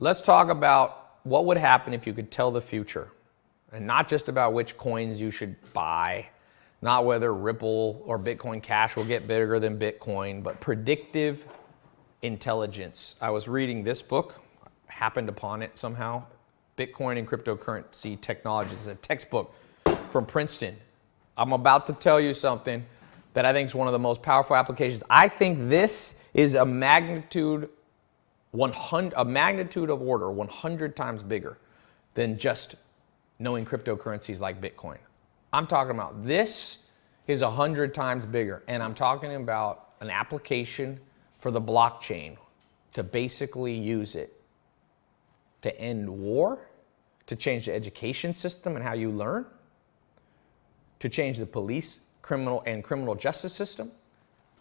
let's talk about what would happen if you could tell the future, and not just about which coins you should buy, not whether Ripple or Bitcoin Cash will get bigger than Bitcoin, but predictive intelligence. I was reading this book, happened upon it somehow, Bitcoin and Cryptocurrency Technologies. It's a textbook from Princeton. I'm about to tell you something that I think is one of the most powerful applications. I think this is a magnitude of order 100 times bigger than just knowing cryptocurrencies like Bitcoin. I'm talking about this is 100 times bigger, and I'm talking about an application for the blockchain to basically use it to end war, to change the education system and how you learn, to change the police, criminal justice system,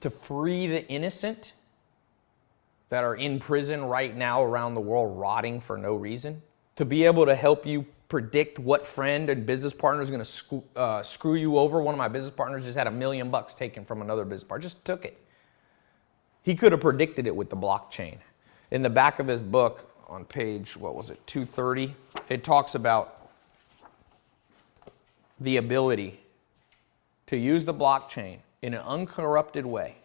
to free the innocent that are in prison right now around the world rotting for no reason, to be able to help you predict what friend and business partner is going to screw you over. One of my business partners just had $1 million taken from another business partner, just took it. He could have predicted it with the blockchain. In the back of his book on page, 230, it talks about the ability to use the blockchain in an uncorrupted way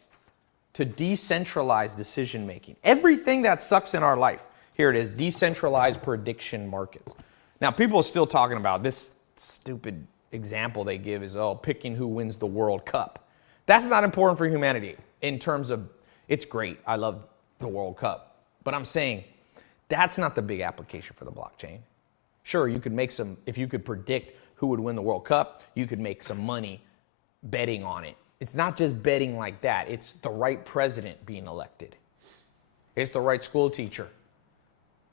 to decentralize decision making. Everything that sucks in our life, here it is, decentralized prediction markets. Now, people are still talking about this stupid example they give is, picking who wins the World Cup. That's not important for humanity in terms of, it's great, I love the World Cup. But I'm saying, that's not the big application for the blockchain. Sure, you could make some, if you could predict who would win the World Cup, you could make some money betting on it. It's not just betting like that. It's the right president being elected. It's the right school teacher.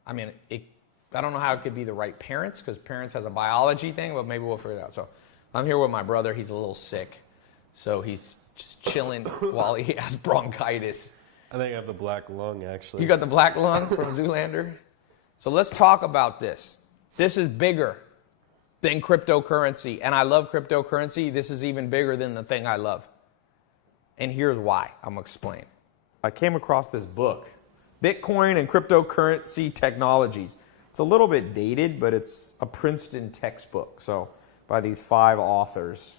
I mean, I don't know how it could be the right parents, because parents has a biology thing, but maybe we'll figure it out. So I'm here with my brother. He's a little sick. So he's just chilling while he has bronchitis. I think I have the black lung, actually. You got the black lung from Zoolander? So let's talk about this. This is bigger than cryptocurrency. And I love cryptocurrency. This is even bigger than the thing I love. And here's why. I'm going to explain. I came across this book, Bitcoin and Cryptocurrency Technologies. It's a little bit dated, but it's a Princeton textbook. So by these 5 authors.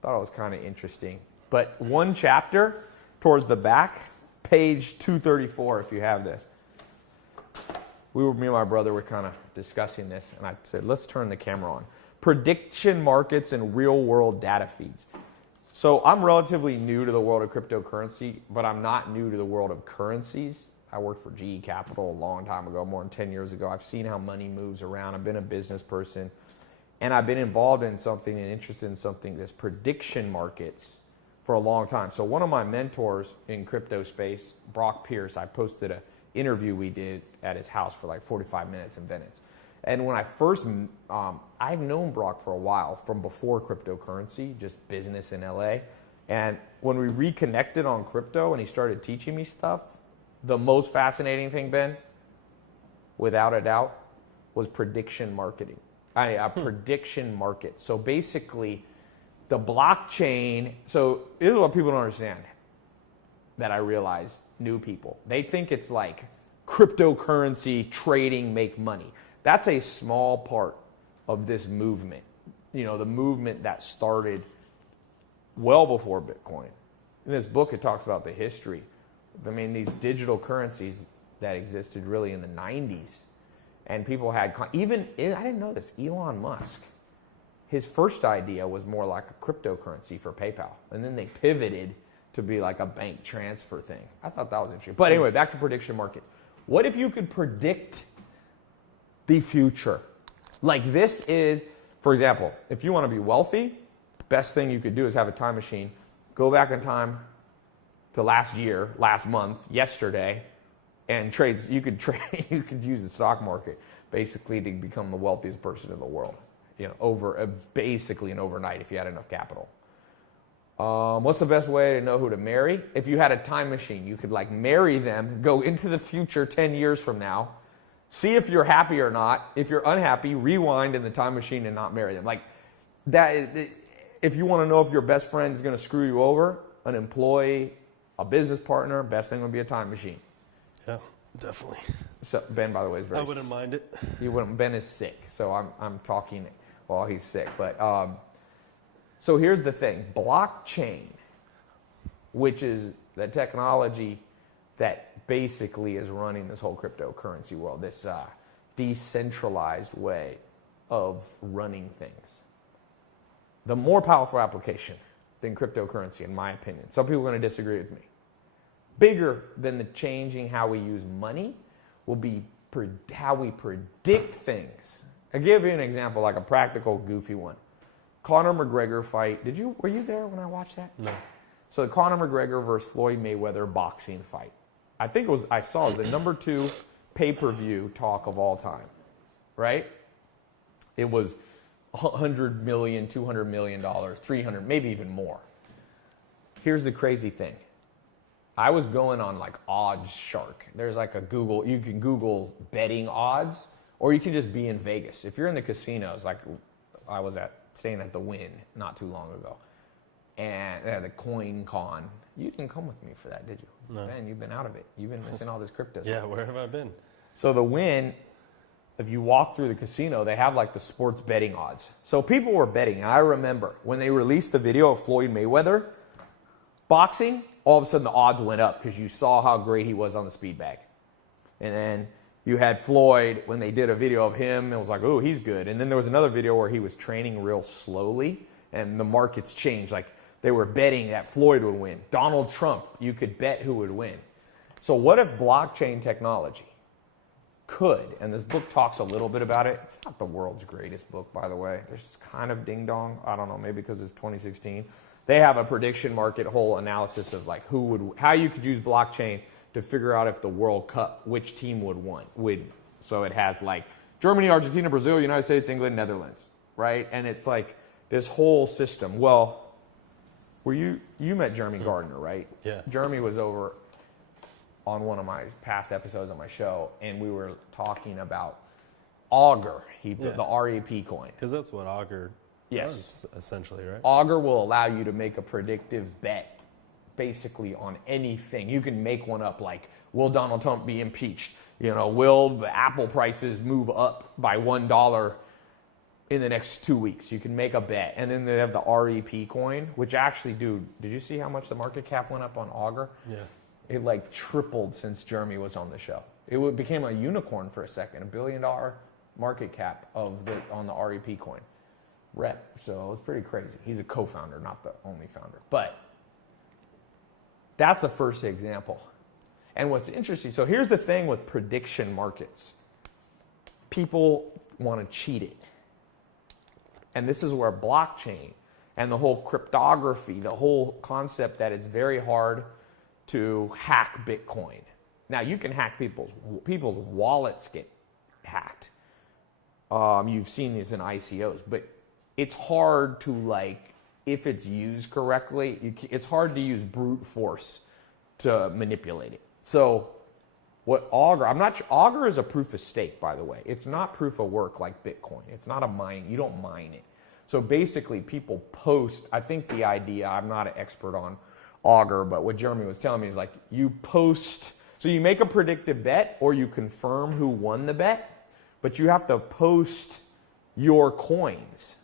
Thought it was kind of interesting. But one chapter towards the back, page 234, if you have this. Me and my brother were kind of discussing this, and I said, let's turn the camera on. Prediction markets and real-world data feeds. So I'm relatively new to the world of cryptocurrency, but I'm not new to the world of currencies. I worked for GE Capital a long time ago, more than 10 years ago. I've seen how money moves around. I've been a business person, and I've been involved in something and interested in something, this prediction markets, for a long time. So one of my mentors in crypto space, Brock Pierce, I posted an interview we did at his house for like 45 minutes in Venice. And when I first, I've known Brock for a while from before cryptocurrency, just business in LA. And when we reconnected on crypto and he started teaching me stuff, the most fascinating thing, Ben, without a doubt, was prediction marketing. Prediction market. So basically, the blockchain, so this is what people don't understand that I realized, new people. They think it's like cryptocurrency trading, make money. That's a small part of this movement. You know, the movement that started well before Bitcoin. In this book, it talks about the history. I mean, these digital currencies that existed really in the 90s. And people had, I didn't know this, Elon Musk, his first idea was more like a cryptocurrency for PayPal. And then they pivoted to be like a bank transfer thing. I thought that was interesting. But anyway, back to prediction markets. What if you could predict the future? Like this is, for example, if you want to be wealthy, best thing you could do is have a time machine, go back in time to last year, last month, yesterday, and trades. You could trade. You could use the stock market basically to become the wealthiest person in the world. You know, basically an overnight if you had enough capital. What's the best way to know who to marry? If you had a time machine, you could like marry them, go into the future 10 years from now, see if you're happy or not. If you're unhappy, rewind in the time machine and not marry them. Like that. If you want to know if your best friend is going to screw you over, an employee, a business partner, best thing would be a time machine. Yeah. Definitely. So Ben, by the way, is very. I wouldn't mind it. You wouldn't. Ben is sick, so I'm talking while he's sick. But so here's the thing: blockchain, which is the technology that basically is running this whole cryptocurrency world, this decentralized way of running things. The more powerful application than cryptocurrency, in my opinion. Some people are going to disagree with me. Bigger than the changing how we use money will be how we predict things. I'll give you an example, like a practical, goofy one. Conor McGregor fight. Were you there when I watched that? No. So the Conor McGregor versus Floyd Mayweather boxing fight. I think it was the number 2 pay-per-view talk of all time, right? It was $100 million, $200 million, $300, maybe even more. Here's the crazy thing. I was going on like Odds Shark. There's like a Google, you can Google betting odds, or you can just be in Vegas. If you're in the casinos, like I was staying at the Wynn not too long ago, and they had the Coin Con. You didn't come with me for that, did you? No. Ben, you've been out of it. You've been missing all this crypto stuff. Yeah, where have I been? So the Wynn, if you walk through the casino, they have like the sports betting odds. So people were betting. And I remember when they released the video of Floyd Mayweather boxing, all of a sudden the odds went up because you saw how great he was on the speed bag. And then you had Floyd, when they did a video of him, it was like, oh, he's good. And then there was another video where he was training real slowly, and the markets changed. Like they were betting that Floyd would win. Donald Trump, you could bet who would win. So what if blockchain technology could, and this book talks a little bit about it. It's not the world's greatest book, by the way. There's kind of ding dong. I don't know, maybe because it's 2016. They have a prediction market whole analysis of like how you could use blockchain to figure out if the World Cup, which team would win. So it has like Germany, Argentina, Brazil, United States, England, Netherlands, right? And it's like this whole system. Well, you met Jeremy Gardner, right? Yeah. Jeremy was over on one of my past episodes on my show, and we were talking about Augur. He put the REP coin. Because that's what Augur Yes. does, essentially, right? Augur will allow you to make a predictive bet basically on anything. You can make one up like, will Donald Trump be impeached? Will the Apple prices move up by $1 in the next 2 weeks? You can make a bet. And then they have the REP coin, which actually, dude, did you see how much the market cap went up on Augur? Yeah. It like tripled since Jeremy was on the show. It became a unicorn for a second, $1 billion market cap on the REP coin. So it was pretty crazy. He's a co-founder, not the only founder. But that's the first example. And what's interesting, so here's the thing with prediction markets. People want to cheat it. And this is where blockchain and the whole cryptography, the whole concept that it's very hard to hack Bitcoin. Now, you can hack people's wallets get hacked. You've seen these in ICOs, but it's hard to, if it's used correctly, it's hard to use brute force to manipulate it. So what Augur, Augur is a proof of stake, by the way. It's not proof of work like Bitcoin. It's not a mine. You don't mine it. So basically people post, I think the idea, I'm not an expert on Augur, but what Jeremy was telling me is like you post, so you make a predictive bet or you confirm who won the bet, but you have to post your coins,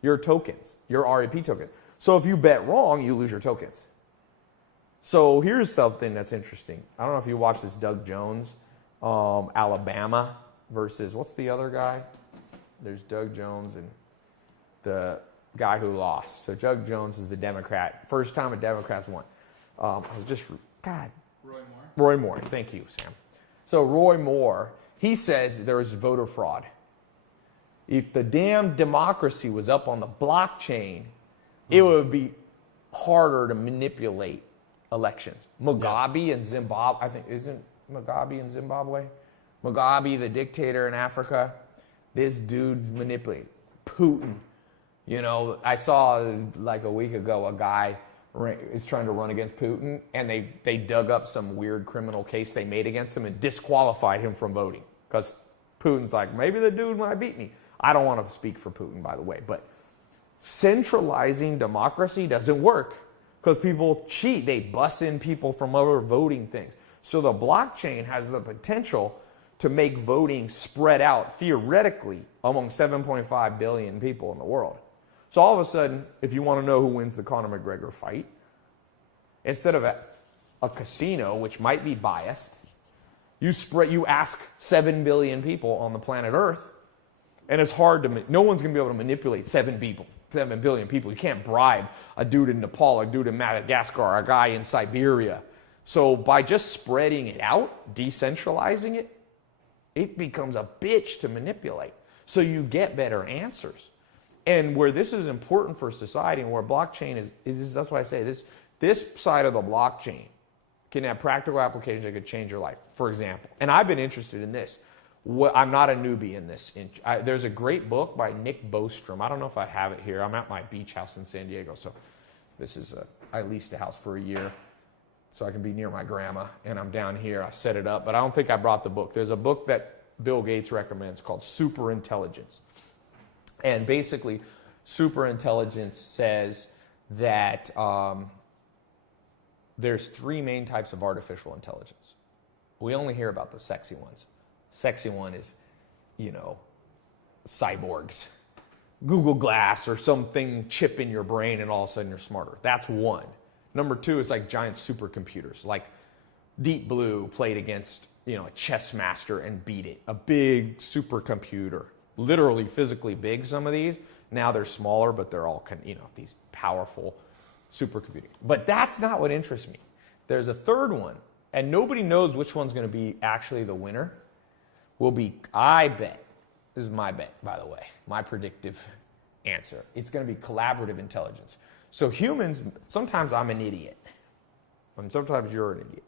your tokens, your REP token. So if you bet wrong, you lose your tokens. So here's something that's interesting. I don't know if you watched this Doug Jones, Alabama versus, what's the other guy? There's Doug Jones and the guy who lost. So Doug Jones is the Democrat. First time a Democrat's won. Roy Moore. Thank you, Sam. So Roy Moore, he says there was voter fraud. If the damn democracy was up on the blockchain, it would be harder to manipulate elections. Mugabe in Zimbabwe, I think, isn't Mugabe in Zimbabwe? Mugabe, the dictator in Africa, this dude manipulated. Putin. I saw like a week ago a guy is trying to run against Putin, and they dug up some weird criminal case they made against him and disqualified him from voting because Putin's like, maybe the dude might beat me. I don't want to speak for Putin, by the way, but centralizing democracy doesn't work because people cheat. They bus in people from other voting things. So the blockchain has the potential to make voting spread out theoretically among 7.5 billion people in the world. So all of a sudden, if you want to know who wins the Conor McGregor fight, instead of a casino, which might be biased, you ask 7 billion people on the planet Earth, and it's hard to, no one's going to be able to manipulate 7 billion people. You can't bribe a dude in Nepal, a dude in Madagascar, a guy in Siberia. So by just spreading it out, decentralizing it, it becomes a bitch to manipulate. So you get better answers. And where this is important for society and where blockchain is that's why I say this side of the blockchain can have practical applications that could change your life. For example, and I've been interested in this. I'm not a newbie in this. There's a great book by Nick Bostrom. I don't know if I have it here. I'm at my beach house in San Diego, so this is I leased a house for a year so I can be near my grandma, and I'm down here. I set it up, but I don't think I brought the book. There's a book that Bill Gates recommends called Superintelligence. And basically, superintelligence says that there's 3 main types of artificial intelligence. We only hear about the sexy ones. Sexy one is, cyborgs. Google Glass or something chip in your brain and all of a sudden you're smarter. That's one. Number 2 is like giant supercomputers, like Deep Blue played against, a chess master and beat it. A big supercomputer. Literally physically big, some of these. Now they're smaller, but they're all, these powerful supercomputing. But that's not what interests me. There's a third one, and nobody knows which one's going to be actually the winner. I bet, this is my bet, by the way, my predictive answer. It's going to be collaborative intelligence. So humans, sometimes I'm an idiot, and sometimes you're an idiot.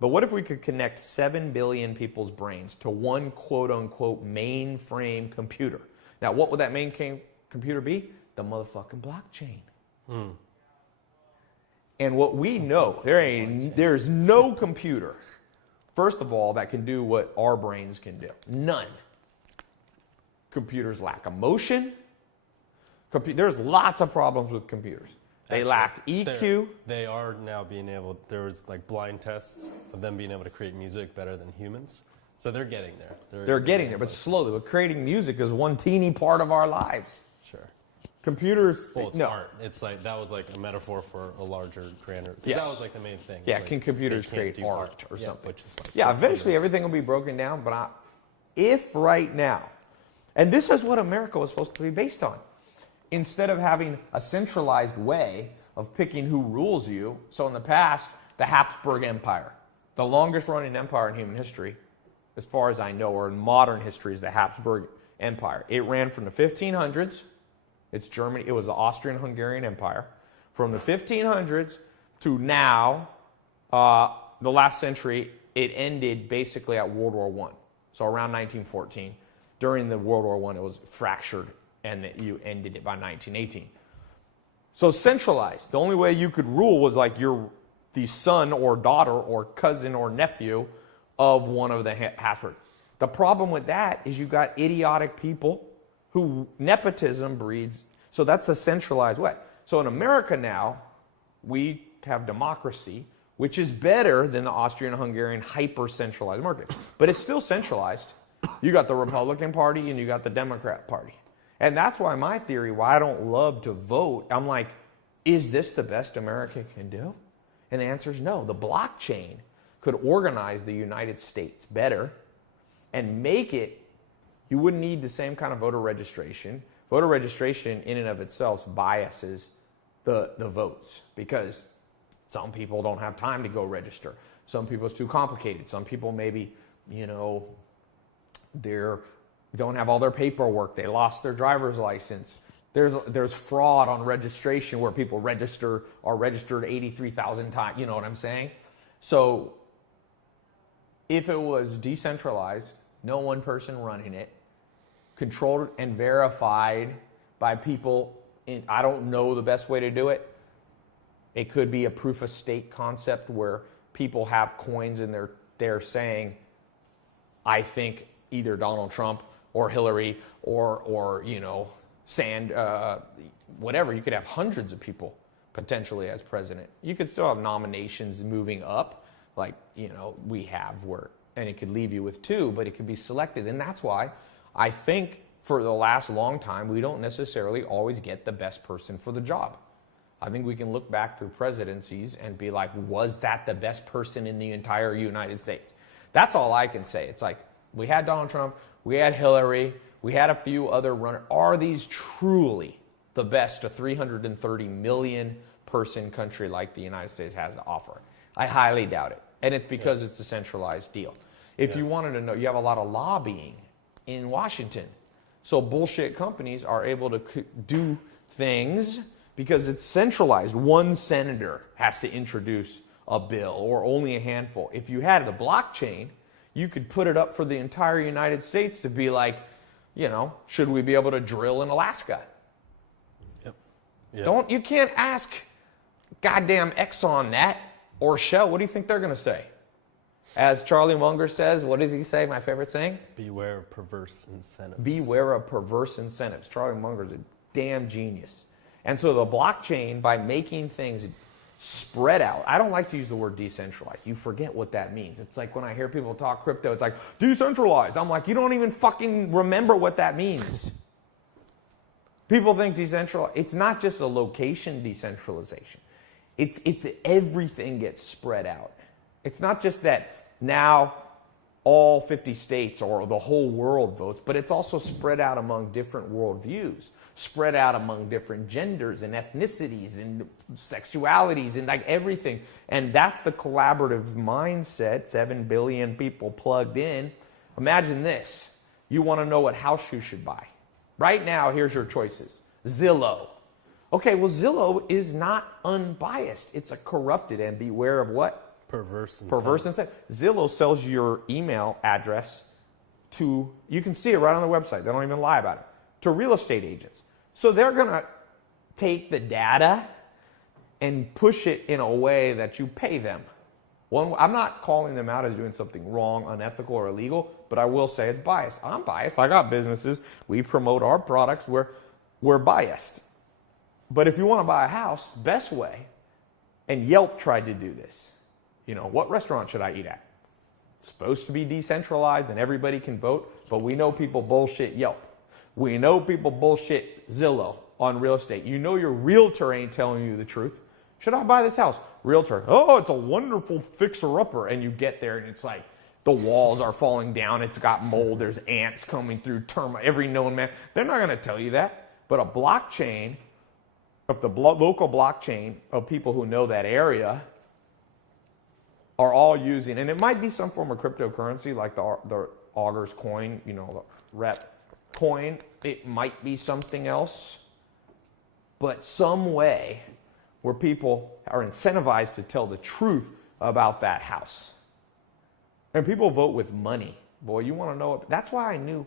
But what if we could connect 7 billion people's brains to one quote-unquote mainframe computer? Now, what would that mainframe computer be? The motherfucking blockchain. And what we know, there's no computer, first of all, that can do what our brains can do. None. Computers lack emotion. There's lots of problems with computers. They lack EQ. They are now being able, there was like blind tests of them being able to create music better than humans. So they're getting there. They're getting there, but slowly. But creating music is one teeny part of our lives. Sure. Computers, well, it's no. art. It's like, that was like a metaphor for a larger, grander, Yes. that was like the main thing. Yeah, like, can computers they can't create do art or something? Which is like, Yeah, eventually everything will be broken down, but if right now, and this is what America was supposed to be based on, instead of having a centralized way of picking who rules you, so in the past, the Habsburg Empire, the longest running empire in human history, as far as I know, or in modern history, is the Habsburg Empire. It ran from the 1500s, it's Germany, it was the Austrian-Hungarian Empire, from the 1500s to now, the last century, it ended basically at World War I. So around 1914. During the World War I, it was fractured, and you ended it by 1918. So centralized. The only way you could rule was like you're the son or daughter or cousin or nephew of one of the Habsburg. The problem with that is you've got idiotic people who nepotism breeds. So that's a centralized way. So in America now, we have democracy, which is better than the Austrian-Hungarian hyper-centralized market. But it's still centralized. You got the Republican Party and you got the Democrat Party. And that's why my theory, why I don't love to vote, I'm like, is this the best America can do? And the answer is no. The blockchain could organize the United States better and make it, you wouldn't need the same kind of voter registration. Voter registration in and of itself biases the votes because some people don't have time to go register. Some people it's too complicated. Some people maybe, don't have all their paperwork. They lost their driver's license. There's fraud on registration where people are registered 83,000 times. You know what I'm saying? So if it was decentralized, no one person running it, controlled and verified by people, I don't know the best way to do it. It could be a proof of stake concept where people have coins and they're saying, I think either Donald Trump or Hillary or whatever. You could have hundreds of people potentially as president. You could still have nominations moving up, like, we have and it could leave you with 2, but it could be selected. And that's why I think for the last long time, we don't necessarily always get the best person for the job. I think we can look back through presidencies and be like, was that the best person in the entire United States? That's all I can say. It's like, we had Donald Trump, we had Hillary, we had a few other runners. Are these truly the best a 330 million person country like the United States has to offer? I highly doubt it. And it's because it's a centralized deal. If you wanted to know, you have a lot of lobbying in Washington. So bullshit companies are able to do things because it's centralized. One senator has to introduce a bill, or only a handful. If you had the blockchain, you could put it up for the entire United States to be like, should we be able to drill in Alaska? Yep. You can't ask goddamn Exxon that, or Shell. What do you think they're going to say? As Charlie Munger says, what does he say? My favorite saying? Beware of perverse incentives. Beware of perverse incentives. Charlie Munger's a damn genius. And so the blockchain, by making things spread out, I don't like to use the word decentralized. You forget what that means. It's like when I hear people talk crypto, it's like, decentralized. I'm like, you don't even fucking remember what that means. People think decentralized. It's not just a location decentralization. It's everything gets spread out. It's not just that now all 50 states or the whole world votes, but it's also spread out among different worldviews, spread out among different genders and ethnicities and sexualities and like everything. And that's the collaborative mindset, 7 billion people plugged in. Imagine this. You want to know what house you should buy. Right now, here's your choices. Zillow. Okay, well, Zillow is not unbiased. It's a corrupted, and beware of what? Perverse incentives. Perverse incentives. Zillow sells your email address to, you can see it right on the website. They don't even lie about it, to real estate agents. So they're going to take the data and push it in a way that you pay them. I'm not calling them out as doing something wrong, unethical, or illegal, but I will say it's biased. I'm biased. I got businesses. We promote our products. We're biased. But if you want to buy a house, best way, and Yelp tried to do this. What restaurant should I eat at? It's supposed to be decentralized and everybody can vote, but we know people bullshit Yelp. We know people bullshit Zillow on real estate. Your realtor ain't telling you the truth. Should I buy this house? Realtor, oh, it's a wonderful fixer-upper. And you get there and it's like the walls are falling down. It's got mold. There's ants coming through, termite, every known man. They're not going to tell you that. But a blockchain, of the local blockchain of people who know that area, are all using, and it might be some form of cryptocurrency like the Augur's coin, the rep coin. It might be something else, but some way where people are incentivized to tell the truth about that house. And people vote with money. Boy, you want to know it. That's why I knew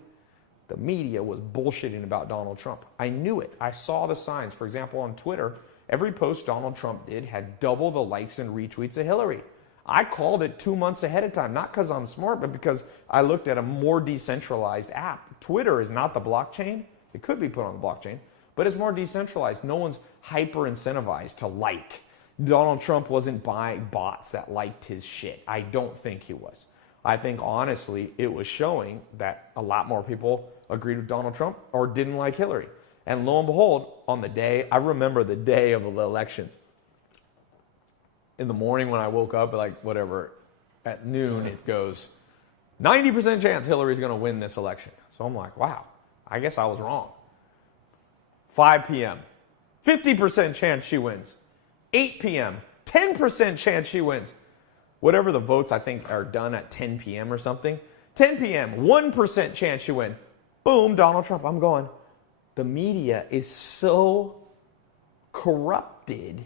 the media was bullshitting about Donald Trump. I knew it. I saw the signs. For example, on Twitter, every post Donald Trump did had double the likes and retweets of Hillary. I called it 2 months ahead of time, not because I'm smart, but because I looked at a more decentralized app. Twitter is not the blockchain. It could be put on the blockchain, but it's more decentralized. No one's hyper incentivized to like. Donald Trump wasn't buying bots that liked his shit. I don't think he was. I think, honestly, it was showing that a lot more people agreed with Donald Trump or didn't like Hillary. And lo and behold, on the day, I remember the day of the election. In the morning when I woke up, at noon, it goes, 90% chance Hillary's going to win this election. So I'm like, wow, I guess I was wrong. 5 p.m., 50% chance she wins. 8 p.m., 10% chance she wins. Whatever the votes I think are done at 10 p.m. or something. 10 p.m., 1% chance you win. Boom, Donald Trump. I'm going, the media is so corrupted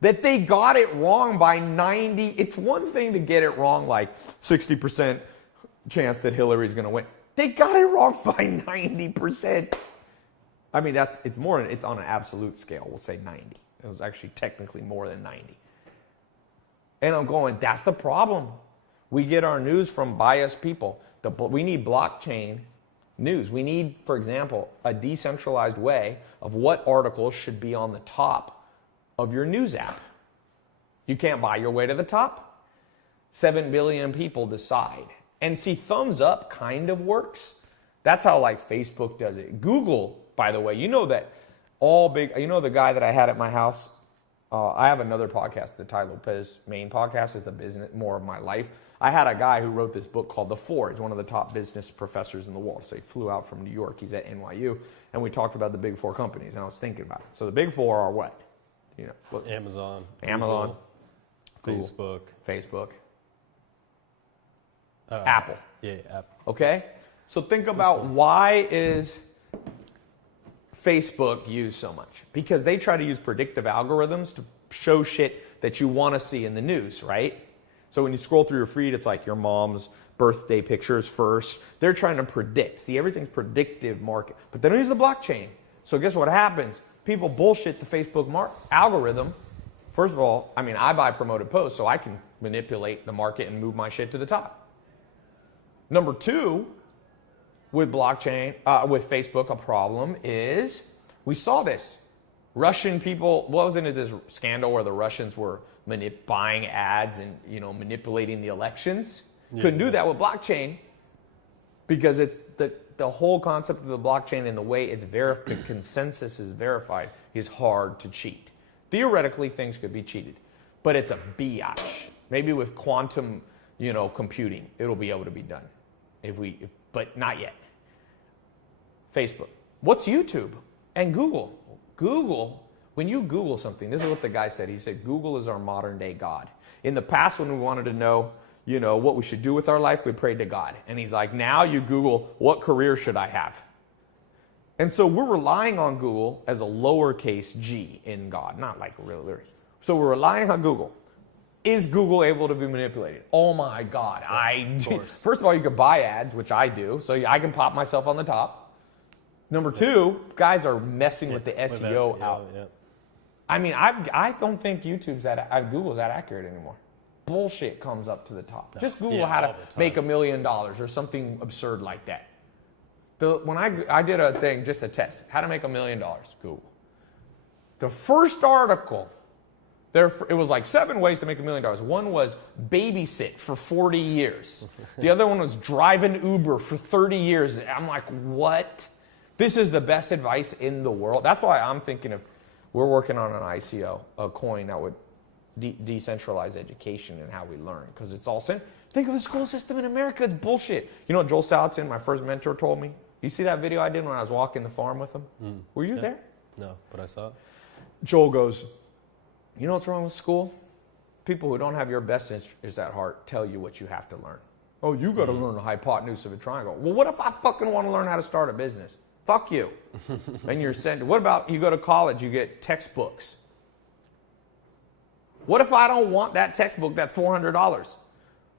that they got it wrong by 90. It's one thing to get it wrong, like 60% chance that Hillary's going to win. They got it wrong by 90%. I mean, it's on an absolute scale. We'll say 90. It was actually technically more than 90. And I'm going, that's the problem. We get our news from biased people. We need blockchain news. We need, for example, a decentralized way of what articles should be on the top of your news app. You can't buy your way to the top. 7 billion people decide. And see, thumbs up kind of works. That's how like Facebook does it. Google, by the way, you know that the guy that I had at my house, I have another podcast, the Ty Lopez main podcast. It's a business, more of my life. I had a guy who wrote this book called The Four. He's one of the top business professors in the world. So he flew out from New York. He's at NYU. And we talked about the big four companies. And I was thinking about it. So the big four are what? Amazon, Google, Facebook. Apple. Yeah, Apple. Okay? So think about why is Facebook used so much? Because they try to use predictive algorithms to show shit that you want to see in the news, right? So when you scroll through your feed, it's like your mom's birthday pictures first. They're trying to predict. See, everything's predictive market. But they don't use the blockchain. So guess what happens? People bullshit the Facebook algorithm. First of all, I buy promoted posts, so I can manipulate the market and move my shit to the top. Number two, with blockchain, with Facebook, a problem is, we saw this. Russian people, what was into this scandal where the Russians were buying ads and manipulating the elections? Yeah. Couldn't do that with blockchain because it's the whole concept of the blockchain and the way it's the consensus is verified is hard to cheat. Theoretically, things could be cheated, but it's a biatch. Maybe with quantum, computing, it'll be able to be done. But not yet. Facebook. What's YouTube? And Google. Google, when you Google something, this is what the guy said. He said, Google is our modern day God. In the past, when we wanted to know, what we should do with our life, we prayed to God. And he's like, now you Google, what career should I have? And so we're relying on Google as a lowercase g in God, not like really. So we're relying on Google. Is Google able to be manipulated? Oh my God. First of all, you could buy ads, which I do, so I can pop myself on the top. Number two, guys are messing with the SEO out. Yeah. I don't think Google's that accurate anymore. Bullshit comes up to the top. Just Google how to make $1 million or something absurd like that. When I did a thing, just a test, how to make $1 million, Google. The first article, it was like 7 ways to make $1 million. One was babysit for 40 years. The other one was drive an Uber for 30 years. I'm like, what? This is the best advice in the world. That's why I'm thinking we're working on an ICO, a coin that would decentralize education and how we learn. Because it's all think of the school system in America, it's bullshit. You know what Joel Salatin, my first mentor, told me? You see that video I did when I was walking the farm with him? Were you there? No, but I saw it. Joel goes, you know what's wrong with school? People who don't have your best interests at heart tell you what you have to learn. Oh, you got to learn the hypotenuse of a triangle. Well, what if I fucking want to learn how to start a business? Fuck you. And you're sent. What about you go to college, you get textbooks? What if I don't want that textbook that's $400?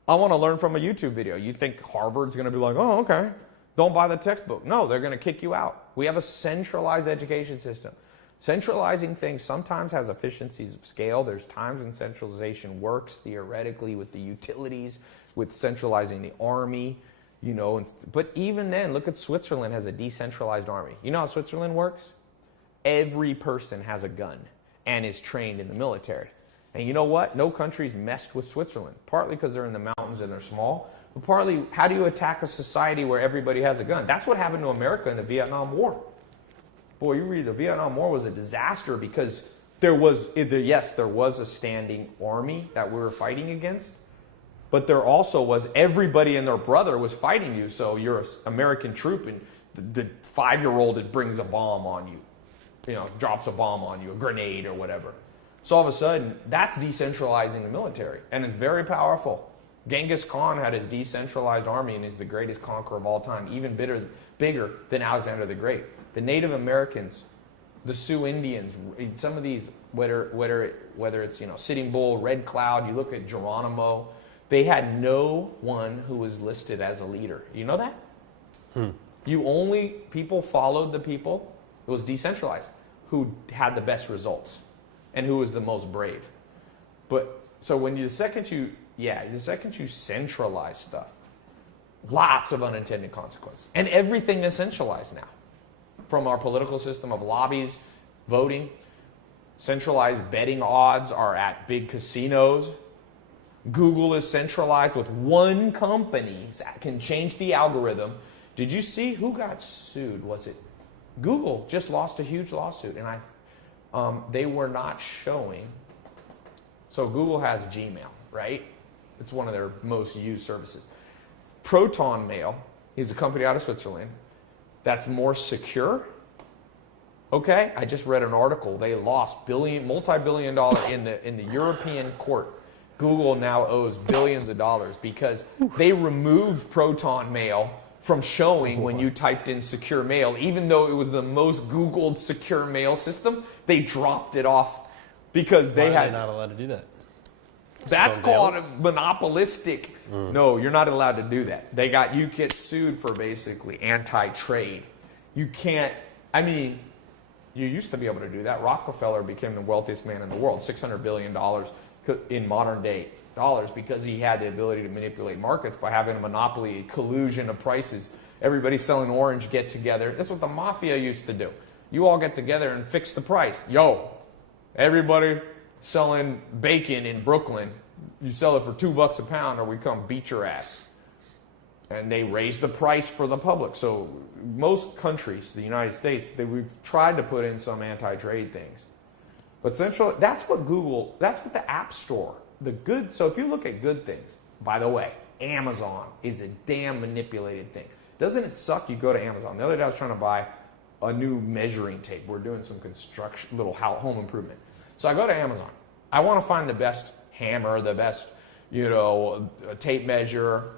I want to learn from a YouTube video. You think Harvard's going to be like, oh, okay, don't buy the textbook. No, they're going to kick you out. We have a centralized education system. Centralizing things sometimes has efficiencies of scale. There's times when centralization works theoretically with the utilities, with centralizing the army, but even then, look at Switzerland has a decentralized army. You know how Switzerland works? Every person has a gun and is trained in the military. And you know what? No country's messed with Switzerland, partly because they're in the mountains and they're small, but partly, how do you attack a society where everybody has a gun? That's what happened to America in the Vietnam War. Boy, you read the Vietnam War was a disaster because there was a standing army that we were fighting against, but there also was everybody and their brother was fighting you. So you're an American troop and the 5-year-old that brings a bomb on you, drops a bomb on you, a grenade or whatever. So all of a sudden, that's decentralizing the military, and it's very powerful. Genghis Khan had his decentralized army and is the greatest conqueror of all time, even bigger than Alexander the Great. The Native Americans, the Sioux Indians, some of these, whether it's Sitting Bull, Red Cloud, you look at Geronimo, they had no one who was listed as a leader. You know that? People followed the people. It was decentralized, who had the best results and who was the most brave. But so the second you centralize stuff, lots of unintended consequences. And everything is centralized now. From our political system of lobbies, voting, centralized betting odds are at big casinos. Google is centralized with one company that can change the algorithm. Did you see who got sued? Was it Google? Just lost a huge lawsuit, and they were not showing. So Google has Gmail, right? It's one of their most used services. Proton Mail is a company out of Switzerland that's more secure. Okay, I just read an article. They lost multi-billion dollar in the European court. Google now owes billions of dollars because they removed Proton Mail from showing when you typed in secure mail, even though it was the most Googled secure mail system. They dropped it off because they Why are had. they not allowed to do that? That's Stone called down? a monopolistic. No, you're not allowed to do that. You get sued for basically anti-trade. You can't. I mean, you used to be able to do that. Rockefeller became the wealthiest man in the world, $600 billion in modern day dollars, because he had the ability to manipulate markets by having a monopoly, a collusion of prices. Everybody selling orange get together. That's what the mafia used to do. You all get together and fix the price. Yo, everybody selling bacon in Brooklyn, you sell it for $2 a pound or we come beat your ass. And they raise the price for the public. So most countries, the United States, we've tried to put in some anti-trade things. But that's what Google, that's what the App Store, so if you look at good things, by the way, Amazon is a damn manipulated thing. Doesn't it suck? You go to Amazon. The other day I was trying to buy a new measuring tape. We're doing some construction, little home improvement. So I go to Amazon. I want to find the best hammer, the best, tape measure.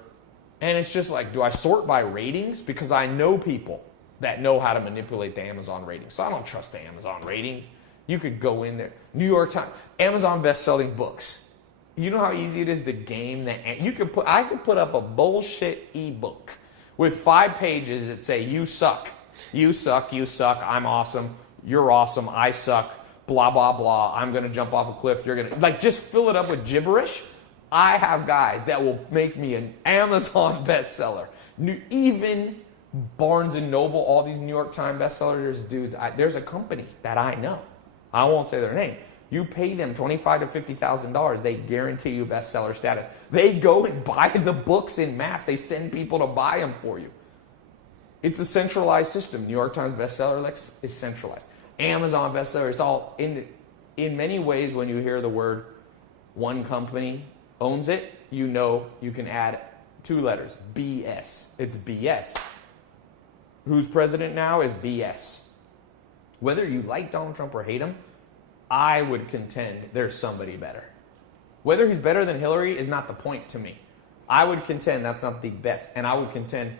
And it's just like, do I sort by ratings? Because I know people that know how to manipulate the Amazon ratings. So I don't trust the Amazon ratings. You could go in there. New York Times, Amazon best-selling books. You know how easy it is to game that? I could put up a bullshit ebook with 5 pages that say, you suck, you suck, you suck, I'm awesome, you're awesome, I suck, blah, blah, blah, I'm going to jump off a cliff, you're going to, just fill it up with gibberish. I have guys that will make me an Amazon bestseller. Even Barnes & Noble, all these New York Times bestsellers, there's a company that I know. I won't say their name. You pay them $25,000 to $50,000, they guarantee you bestseller status. They go and buy the books in mass. They send people to buy them for you. It's a centralized system. New York Times bestseller list is centralized. Amazon bestseller, it's all in many ways. When you hear the word one company owns it, you know you can add 2 letters, BS. It's BS. Who's president now is BS. Whether you like Donald Trump or hate him, I would contend there's somebody better. Whether he's better than Hillary is not the point to me. I would contend that's not the best. And I would contend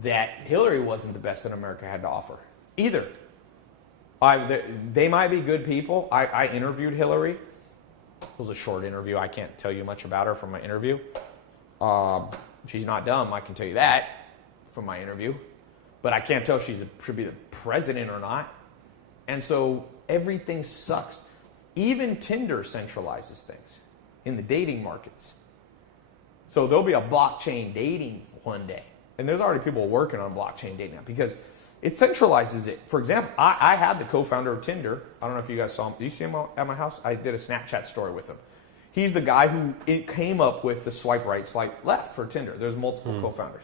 that Hillary wasn't the best that America had to offer either. They might be good people. I interviewed Hillary. It was a short interview. I can't tell you much about her from my interview. She's not dumb, I can tell you that from my interview. But I can't tell if she should be the president or not. And so everything sucks. Even Tinder centralizes things in the dating markets. So there'll be a blockchain dating one day. And there's already people working on blockchain dating now because it centralizes it. For example, I had the co-founder of Tinder. I don't know if you guys saw him. Did you see him at my house? I did a Snapchat story with him. He's the guy who came up with the swipe right, swipe left for Tinder. There's multiple co-founders.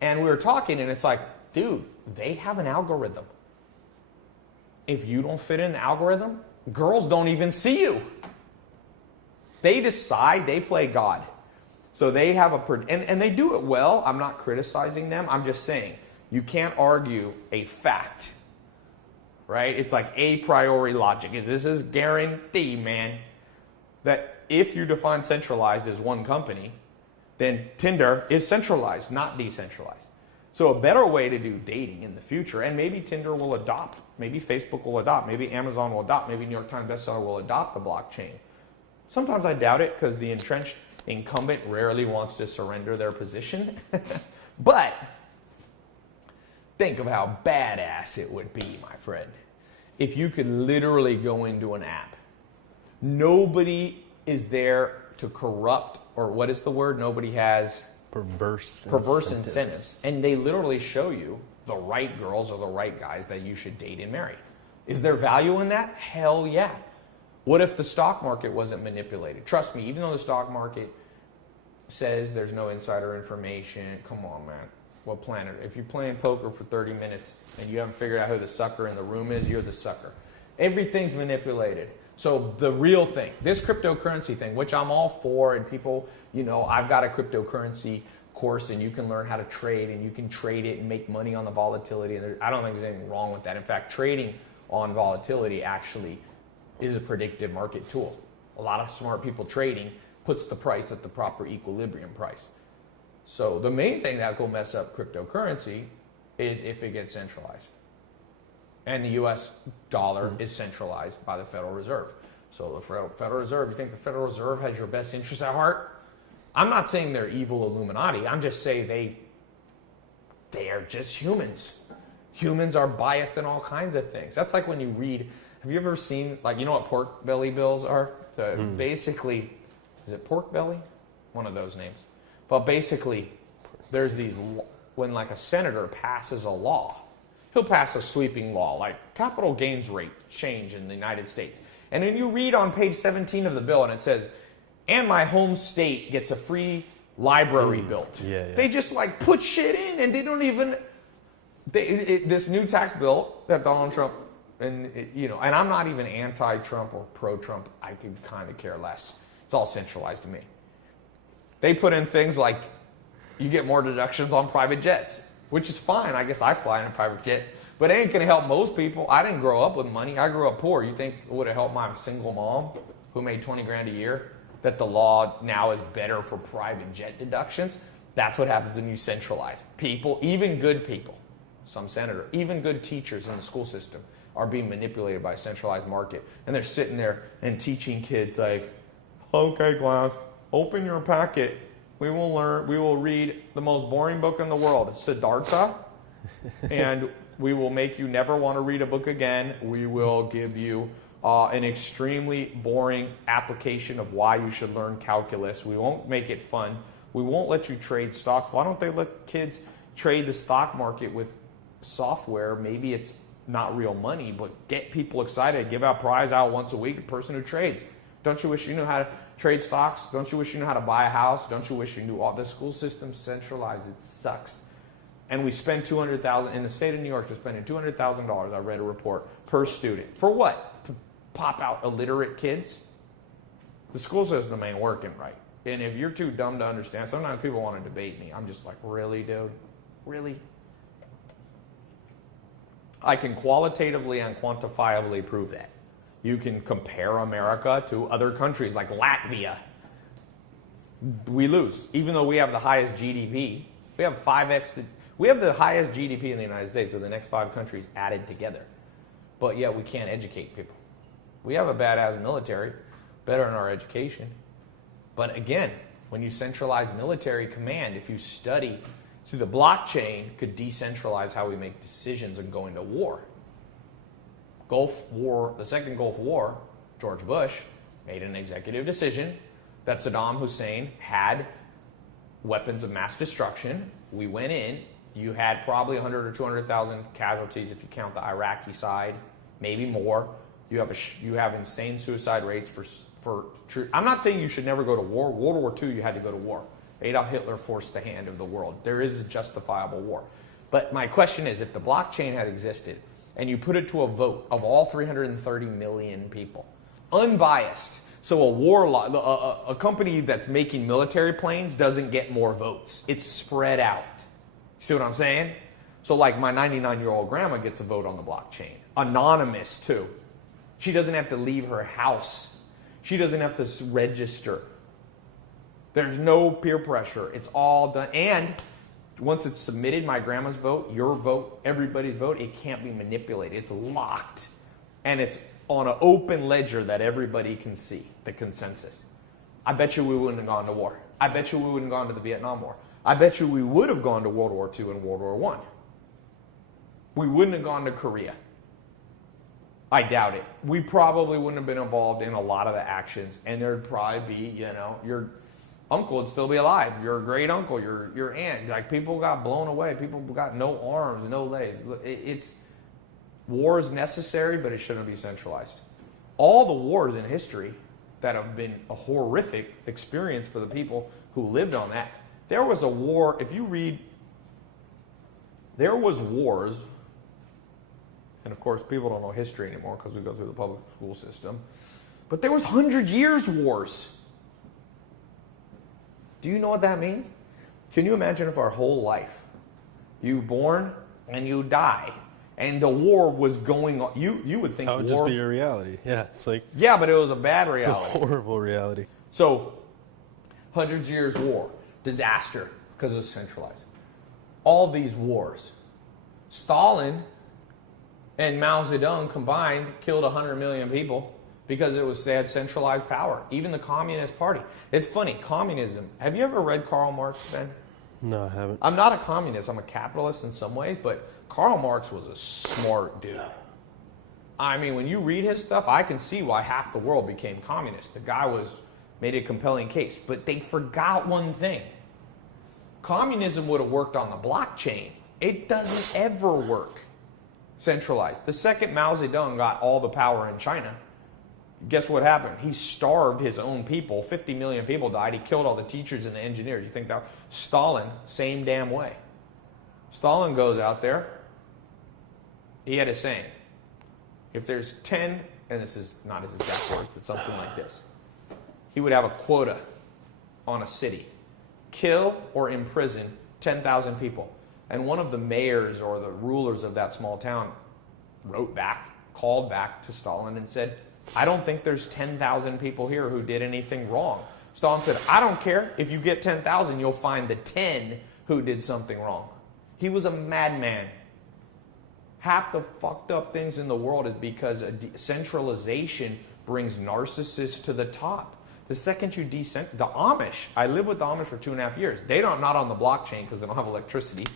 And we were talking, and it's like, dude, they have an algorithm. If you don't fit in the algorithm, girls don't even see you. They decide, they play God. So they have and they do it well. I'm not criticizing them. I'm just saying, you can't argue a fact, right? It's like a priori logic. This is guarantee, man, that if you define centralized as one company, then Tinder is centralized, not decentralized. So a better way to do dating in the future, and maybe Tinder will adopt, maybe Facebook will adopt, maybe Amazon will adopt, maybe New York Times bestseller will adopt the blockchain. Sometimes I doubt it because the entrenched incumbent rarely wants to surrender their position. But think of how badass it would be, my friend, if you could literally go into an app. Nobody is there to corrupt, or what is the word? Nobody has perverse incentives. And they literally show you the right girls or the right guys that you should date and marry. Is there value in that? Hell yeah. What if the stock market wasn't manipulated? Trust me, even though the stock market says there's no insider information, come on, man. What planet? If you're playing poker for 30 minutes and you haven't figured out who the sucker in the room is, you're the sucker. Everything's manipulated. So the real thing, this cryptocurrency thing, which I'm all for, and people, I've got a cryptocurrency course and you can learn how to trade and you can trade it and make money on the volatility. And I don't think there's anything wrong with that. In fact, trading on volatility actually is a predictive market tool. A lot of smart people trading puts the price at the proper equilibrium price. So the main thing that will mess up cryptocurrency is if it gets centralized. And the US dollar is centralized by the Federal Reserve. So the Federal Reserve, you think the Federal Reserve has your best interests at heart? I'm not saying they're evil Illuminati. I'm just saying they are just humans. Humans are biased in all kinds of things. That's like when you read, have you ever seen, what pork belly bills are? Basically, is it pork belly? One of those names. But basically, there's these, when a senator passes a law, he'll pass a sweeping law, like capital gains rate change in the United States. And then you read on page 17 of the bill, and it says, and my home state gets a free library built. Yeah. They just put shit in, and they don't even, this new tax bill that Donald Trump, and I'm not even anti-Trump or pro-Trump. I could kind of care less. It's all centralized to me. They put in things like you get more deductions on private jets, which is fine. I guess I fly in a private jet, but it ain't going to help most people. I didn't grow up with money. I grew up poor. You think it would have helped my single mom who made 20 grand a year that the law now is better for private jet deductions? That's what happens when you centralize. People, even good people, some senator, even good teachers in the school system are being manipulated by a centralized market. And they're sitting there and teaching kids okay, class, open your packet. We will read the most boring book in the world, Siddhartha, and we will make you never want to read a book again. We will give you an extremely boring application of why you should learn calculus. We won't make it fun. We won't let you trade stocks. Why don't they let kids trade the stock market with software? Maybe it's not real money, but get people excited. Give out prize out once a week, a person who trades. Don't you wish you knew how to trade stocks? Don't you wish you knew how to buy a house? Don't you wish you knew all the school system's centralized? It sucks. And we spend $200,000 in the state of New York. They're spending $200,000. I read a report per student for what? To pop out illiterate kids? The school system ain't working right. And if you're too dumb to understand, sometimes people want to debate me. I'm just like, really, dude? Really? I can qualitatively and quantifiably prove that. You can compare America to other countries like Latvia. We lose. Even though we have the highest GDP, we have we have the highest GDP in the United States of the next 5 countries added together. But yet we can't educate people. We have a badass military, better in our education. But again, when you centralize military command, if you study, see, the blockchain could decentralize how we make decisions in going to war. Gulf War, the second Gulf War, George Bush made an executive decision that Saddam Hussein had weapons of mass destruction. We went in. You had probably 100 or 200,000 casualties if you count the Iraqi side, maybe more. You have insane suicide rates for. I'm not saying you should never go to war. World War II, you had to go to war. Adolf Hitler forced the hand of the world. There is a justifiable war. But my question is, if the blockchain had existed and you put it to a vote of all 330 million people, unbiased, so a company that's making military planes doesn't get more votes. It's spread out. See what I'm saying? So like my 99-year-old grandma gets a vote on the blockchain. Anonymous too. She doesn't have to leave her house. She doesn't have to register. There's no peer pressure. It's all done. And once it's submitted, my grandma's vote, your vote, everybody's vote, it can't be manipulated. It's locked. And it's on an open ledger that everybody can see, the consensus. I bet you we wouldn't have gone to war. I bet you we wouldn't have gone to the Vietnam War. I bet you we would have gone to World War II and World War I. We wouldn't have gone to Korea. I doubt it. We probably wouldn't have been involved in a lot of the actions. And there'd probably be, your uncle would still be alive. Your great uncle, your aunt. Like, people got blown away. People got no arms, no legs. War is necessary, but it shouldn't be centralized. all the wars in history that have been a horrific experience for the people who lived on that. There was a war, if you read, there was wars, and of course people don't know history anymore because we go through the public school system, but there was 100 years wars. Do you know what that means? Can you imagine if our whole life, you born and you die, and the war was going on? You would think that would just be your reality. Yeah, it's like, yeah, but it was a bad reality. It's a horrible reality. So, 100 years war, disaster because it's centralized. All these wars. Stalin and Mao Zedong combined killed 100 million people because they had centralized power. Even the Communist Party. It's funny, communism. Have you ever read Karl Marx, Ben? No, I haven't. I'm not a communist. I'm a capitalist in some ways, but Karl Marx was a smart dude. I mean, when you read his stuff, I can see why half the world became communist. The guy made a compelling case, but they forgot one thing. Communism would have worked on the blockchain. It doesn't ever work centralized. The second Mao Zedong got all the power in China, guess what happened? He starved his own people. 50 million people died. He killed all the teachers and the engineers. You think that? Stalin, same damn way. Stalin goes out there. He had a saying. If there's 10, and this is not his exact words, but something like this. He would have a quota on a city. Kill or imprison 10,000 people. And one of the mayors or the rulers of that small town called back to Stalin and said, I don't think there's 10,000 people here who did anything wrong. Stalin said, I don't care. If you get 10,000, you'll find the 10 who did something wrong. He was a madman. Half the fucked up things in the world is because centralization brings narcissists to the top. The second you the Amish, I lived with the Amish for 2.5 years. They don't, not on the blockchain because they don't have electricity,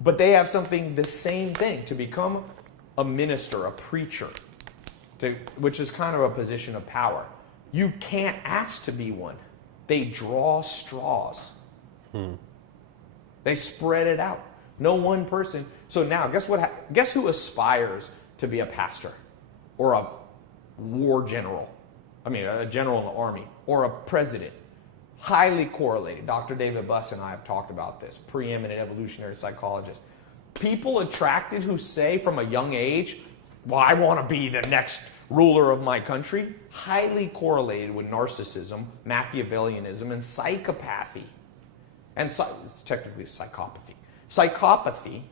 but they have something, the same thing, to become a minister, a preacher, which is kind of a position of power. You can't ask to be one. They draw straws. They spread it out. No one person. So now, guess who aspires to be a pastor or a war general? I mean, a general in the army or a president. Highly correlated. Dr. David Buss and I have talked about this. Preeminent evolutionary psychologist. People attracted who say from a young age, well, I want to be the next ruler of my country, highly correlated with narcissism, Machiavellianism, and psychopathy. And it's technically psychopathy. Psychopathy,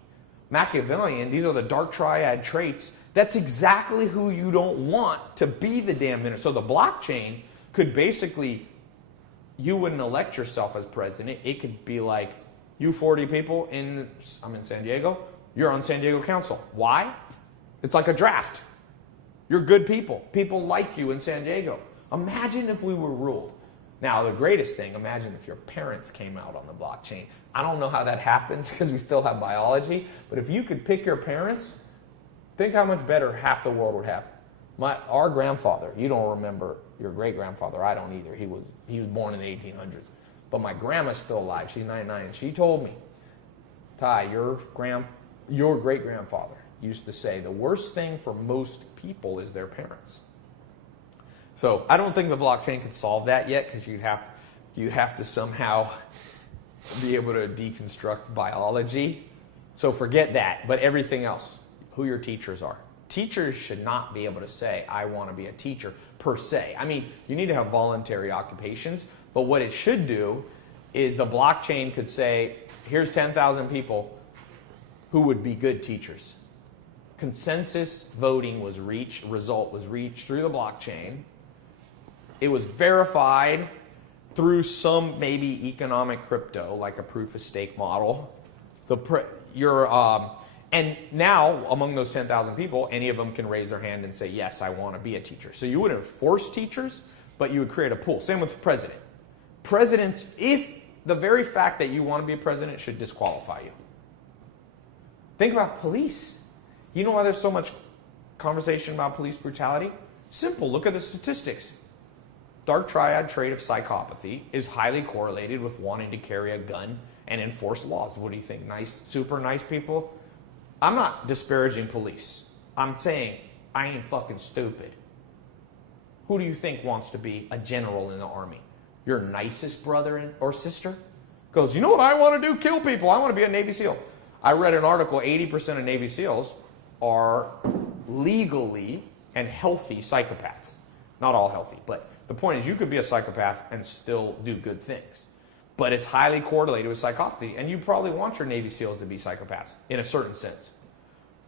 Machiavellian, these are the dark triad traits. That's exactly who you don't want to be the damn minister. So the blockchain could basically, you wouldn't elect yourself as president. It could be like, you 40 people, I'm in San Diego, you're on San Diego Council. Why? It's like a draft. You're good people. People like you in San Diego. Imagine if we were ruled. Now, the greatest thing, imagine if your parents came out on the blockchain. I don't know how that happens because we still have biology, but if you could pick your parents, think how much better half the world would have. Our grandfather, you don't remember your great-grandfather, I don't either. He was born in the 1800s. But my grandma's still alive. She's 99. She told me, Ty, your great-grandfather used to say the worst thing for most people is their parents. So I don't think the blockchain could solve that yet because you'd have to somehow be able to deconstruct biology. So forget that. But everything else, who your teachers are. Teachers should not be able to say, I want to be a teacher, per se. I mean, you need to have voluntary occupations, but what it should do is the blockchain could say, here's 10,000 people who would be good teachers. Consensus voting result was reached through the blockchain. It was verified through some maybe economic crypto, like a proof of stake model. And now, among those 10,000 people, any of them can raise their hand and say, yes, I want to be a teacher. So you wouldn't force teachers, but you would create a pool. Same with the president. Presidents, if the very fact that you want to be a president should disqualify you. Think about police. You know why there's so much conversation about police brutality? Simple, look at the statistics. Dark triad trait of psychopathy is highly correlated with wanting to carry a gun and enforce laws. What do you think? Super nice people? I'm not disparaging police. I'm saying I ain't fucking stupid. Who do you think wants to be a general in the Army? Your nicest brother or sister? Goes, you know what I want to do? Kill people. I want to be a Navy SEAL. I read an article, 80% of Navy SEALs are legally and healthy psychopaths. Not all healthy, but the point is you could be a psychopath and still do good things. But it's highly correlated with psychopathy, and you probably want your Navy SEALs to be psychopaths in a certain sense.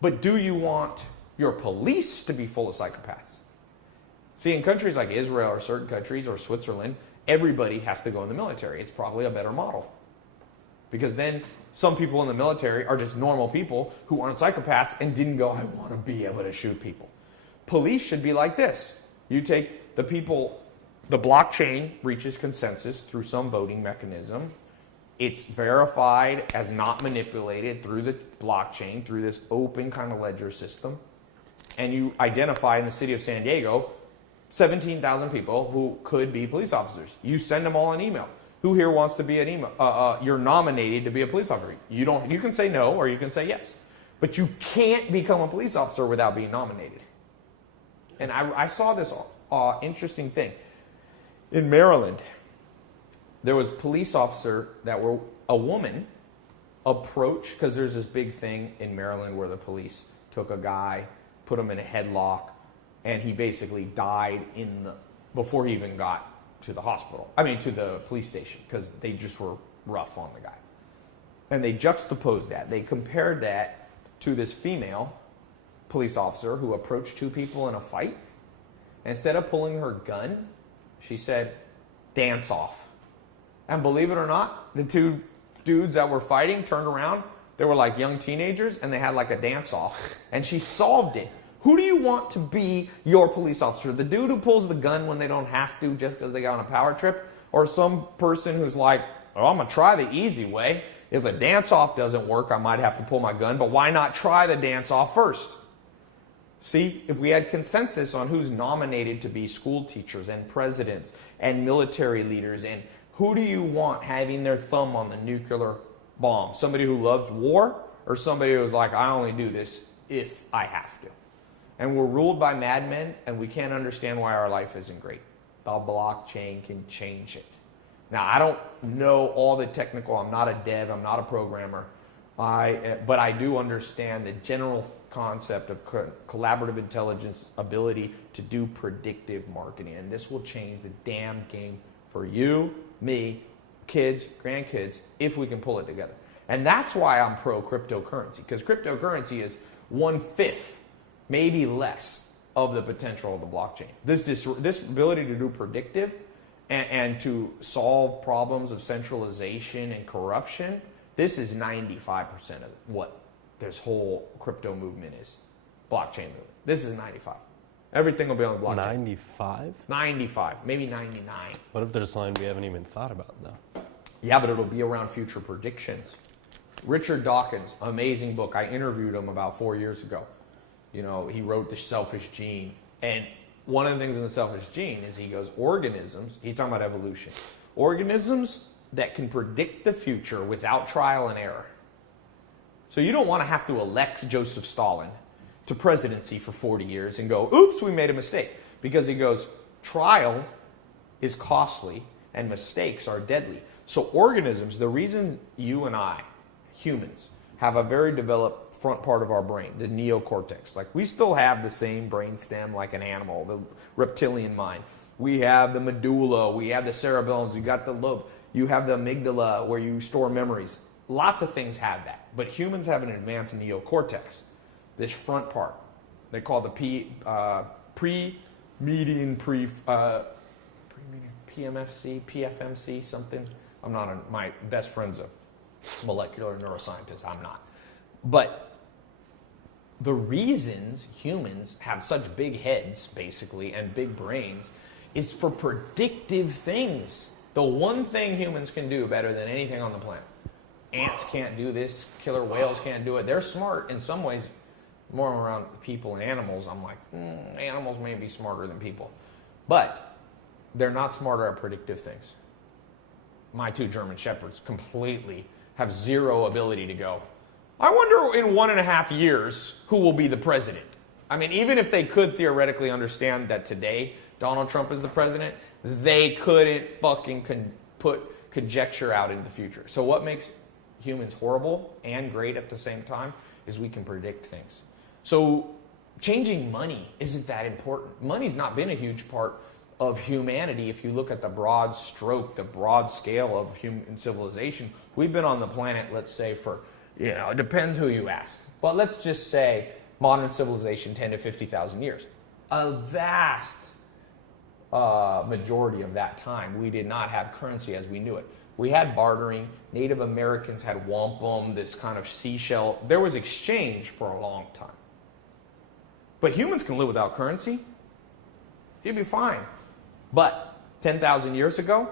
But do you want your police to be full of psychopaths? See, in countries like Israel or certain countries or Switzerland, everybody has to go in the military. It's probably a better model. Because then some people in the military are just normal people who aren't psychopaths and didn't go, I want to be able to shoot people. Police should be like this. You take the people, the blockchain reaches consensus through some voting mechanism. It's verified as not manipulated through the blockchain, through this open kind of ledger system. And you identify in the city of San Diego 17,000 people who could be police officers. You send them all an email. Who here wants to be an email? You're nominated to be a police officer. You can say no or you can say yes. But you can't become a police officer without being nominated. And I saw this interesting thing. In Maryland, there was a police officer that were a woman approached, because there's this big thing in Maryland where the police took a guy, put him in a headlock, and he basically died before he even got to the hospital. I mean, to the police station, because they just were rough on the guy. And they juxtaposed that. They compared that to this female police officer who approached two people in a fight. Instead of pulling her gun, she said, dance off. And believe it or not, the two dudes that were fighting turned around. They were like young teenagers, and they had like a dance off. And she solved it. Who do you want to be your police officer? The dude who pulls the gun when they don't have to just because they got on a power trip? Or some person who's like, oh, I'm going to try the easy way. If the dance-off doesn't work, I might have to pull my gun, but why not try the dance-off first? See, if we had consensus on who's nominated to be school teachers and presidents and military leaders, and who do you want having their thumb on the nuclear bomb? Somebody who loves war, or somebody who's like, I only do this if I have to? And we're ruled by madmen, and we can't understand why our life isn't great. The blockchain can change it. Now, I don't know all the technical. I'm not a dev. I'm not a programmer. But I do understand the general concept of collaborative intelligence ability to do predictive marketing. And this will change the damn game for you, me, kids, grandkids, if we can pull it together. And that's why I'm pro cryptocurrency, because cryptocurrency is 1/5, maybe less, of the potential of the blockchain. This ability to do predictive and to solve problems of centralization and corruption, this is 95% of what this whole crypto movement is. Blockchain movement. This is 95. Everything will be on the blockchain. 95? 95, maybe 99. What if there's something we haven't even thought about, though? Yeah, but it'll be around future predictions. Richard Dawkins, amazing book. I interviewed him about 4 years ago. You know, he wrote The Selfish Gene. And one of the things in The Selfish Gene is he goes, organisms, he's talking about evolution, organisms that can predict the future without trial and error. So you don't want to have to elect Joseph Stalin to presidency for 40 years and go, oops, we made a mistake. Because he goes, trial is costly and mistakes are deadly. So organisms, the reason you and I, humans, have a very developed front part of our brain, the neocortex. Like, we still have the same brain stem like an animal, the reptilian mind. We have the medulla, we have the cerebellum, you got the lobe, you have the amygdala where you store memories. Lots of things have that. But humans have an advanced neocortex, this front part. They call the PMFC, PFMC, something. I'm not, my best friend's a molecular neuroscientist, I'm not. But the reasons humans have such big heads, basically, and big brains is for predictive things. The one thing humans can do better than anything on the planet. Ants can't do this. Killer whales can't do it. They're smart in some ways, more around people and animals. I'm like, animals may be smarter than people. But they're not smarter at predictive things. My 2 German Shepherds completely have zero ability to go, I wonder in 1.5 years who will be the president. I mean, even if they could theoretically understand that today Donald Trump is the president, they couldn't fucking put conjecture out into the future. So what makes humans horrible and great at the same time is we can predict things. So changing money isn't that important. Money's not been a huge part of humanity. If you look at the broad stroke, the broad scale of human civilization, we've been on the planet, let's say, for, it depends who you ask. But let's just say modern civilization, 10 to 50,000 years. A vast majority of that time, we did not have currency as we knew it. We had bartering. Native Americans had wampum, this kind of seashell. There was exchange for a long time. But humans can live without currency. You'd be fine. But 10,000 years ago,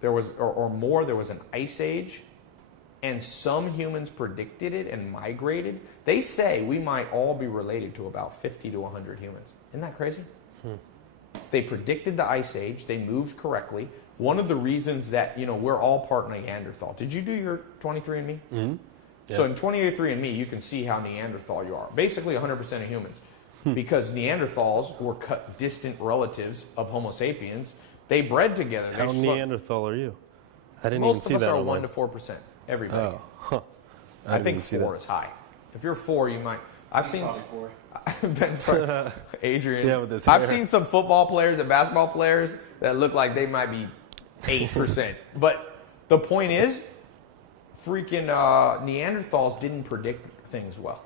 there was, or more, there was an ice age, and some humans predicted it and migrated. They say we might all be related to about 50 to 100 humans. Isn't that crazy? They predicted the ice age. They moved correctly. One of the reasons that, we're all part Neanderthal. Did you do your 23andMe? Mm-hmm. Yeah. So in 23andMe, you can see how Neanderthal you are. Basically 100% of humans. Because Neanderthals were distant relatives of Homo sapiens. They bred together. How Neanderthal are you? I didn't Most even see that. Most of us are 1 to 4%. Everybody. Oh, huh. I think 4 is high. If you're 4, you might. I've seen. Adrian. Yeah, with this I've hair. seen some football players and basketball players that look like they might be 8%. But the point is, freaking Neanderthals didn't predict things well.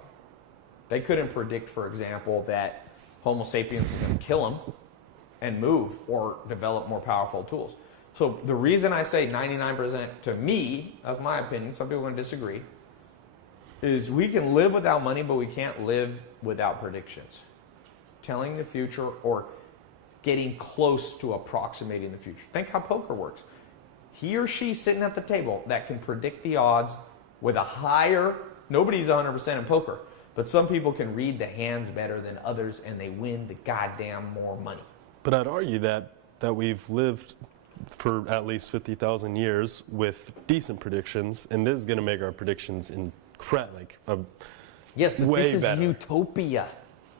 They couldn't predict, for example, that Homo sapiens was going to kill them and move or develop more powerful tools. So the reason I say 99% to me, that's my opinion, some people are going to disagree, is we can live without money, but we can't live without predictions. Telling the future or getting close to approximating the future. Think how poker works. He or she sitting at the table that can predict the odds with a higher, nobody's 100% in poker, but some people can read the hands better than others and they win the goddamn more money. But I'd argue that we've lived for at least 50,000 years with decent predictions, and this is going to make our predictions yes, but way this is better. utopia,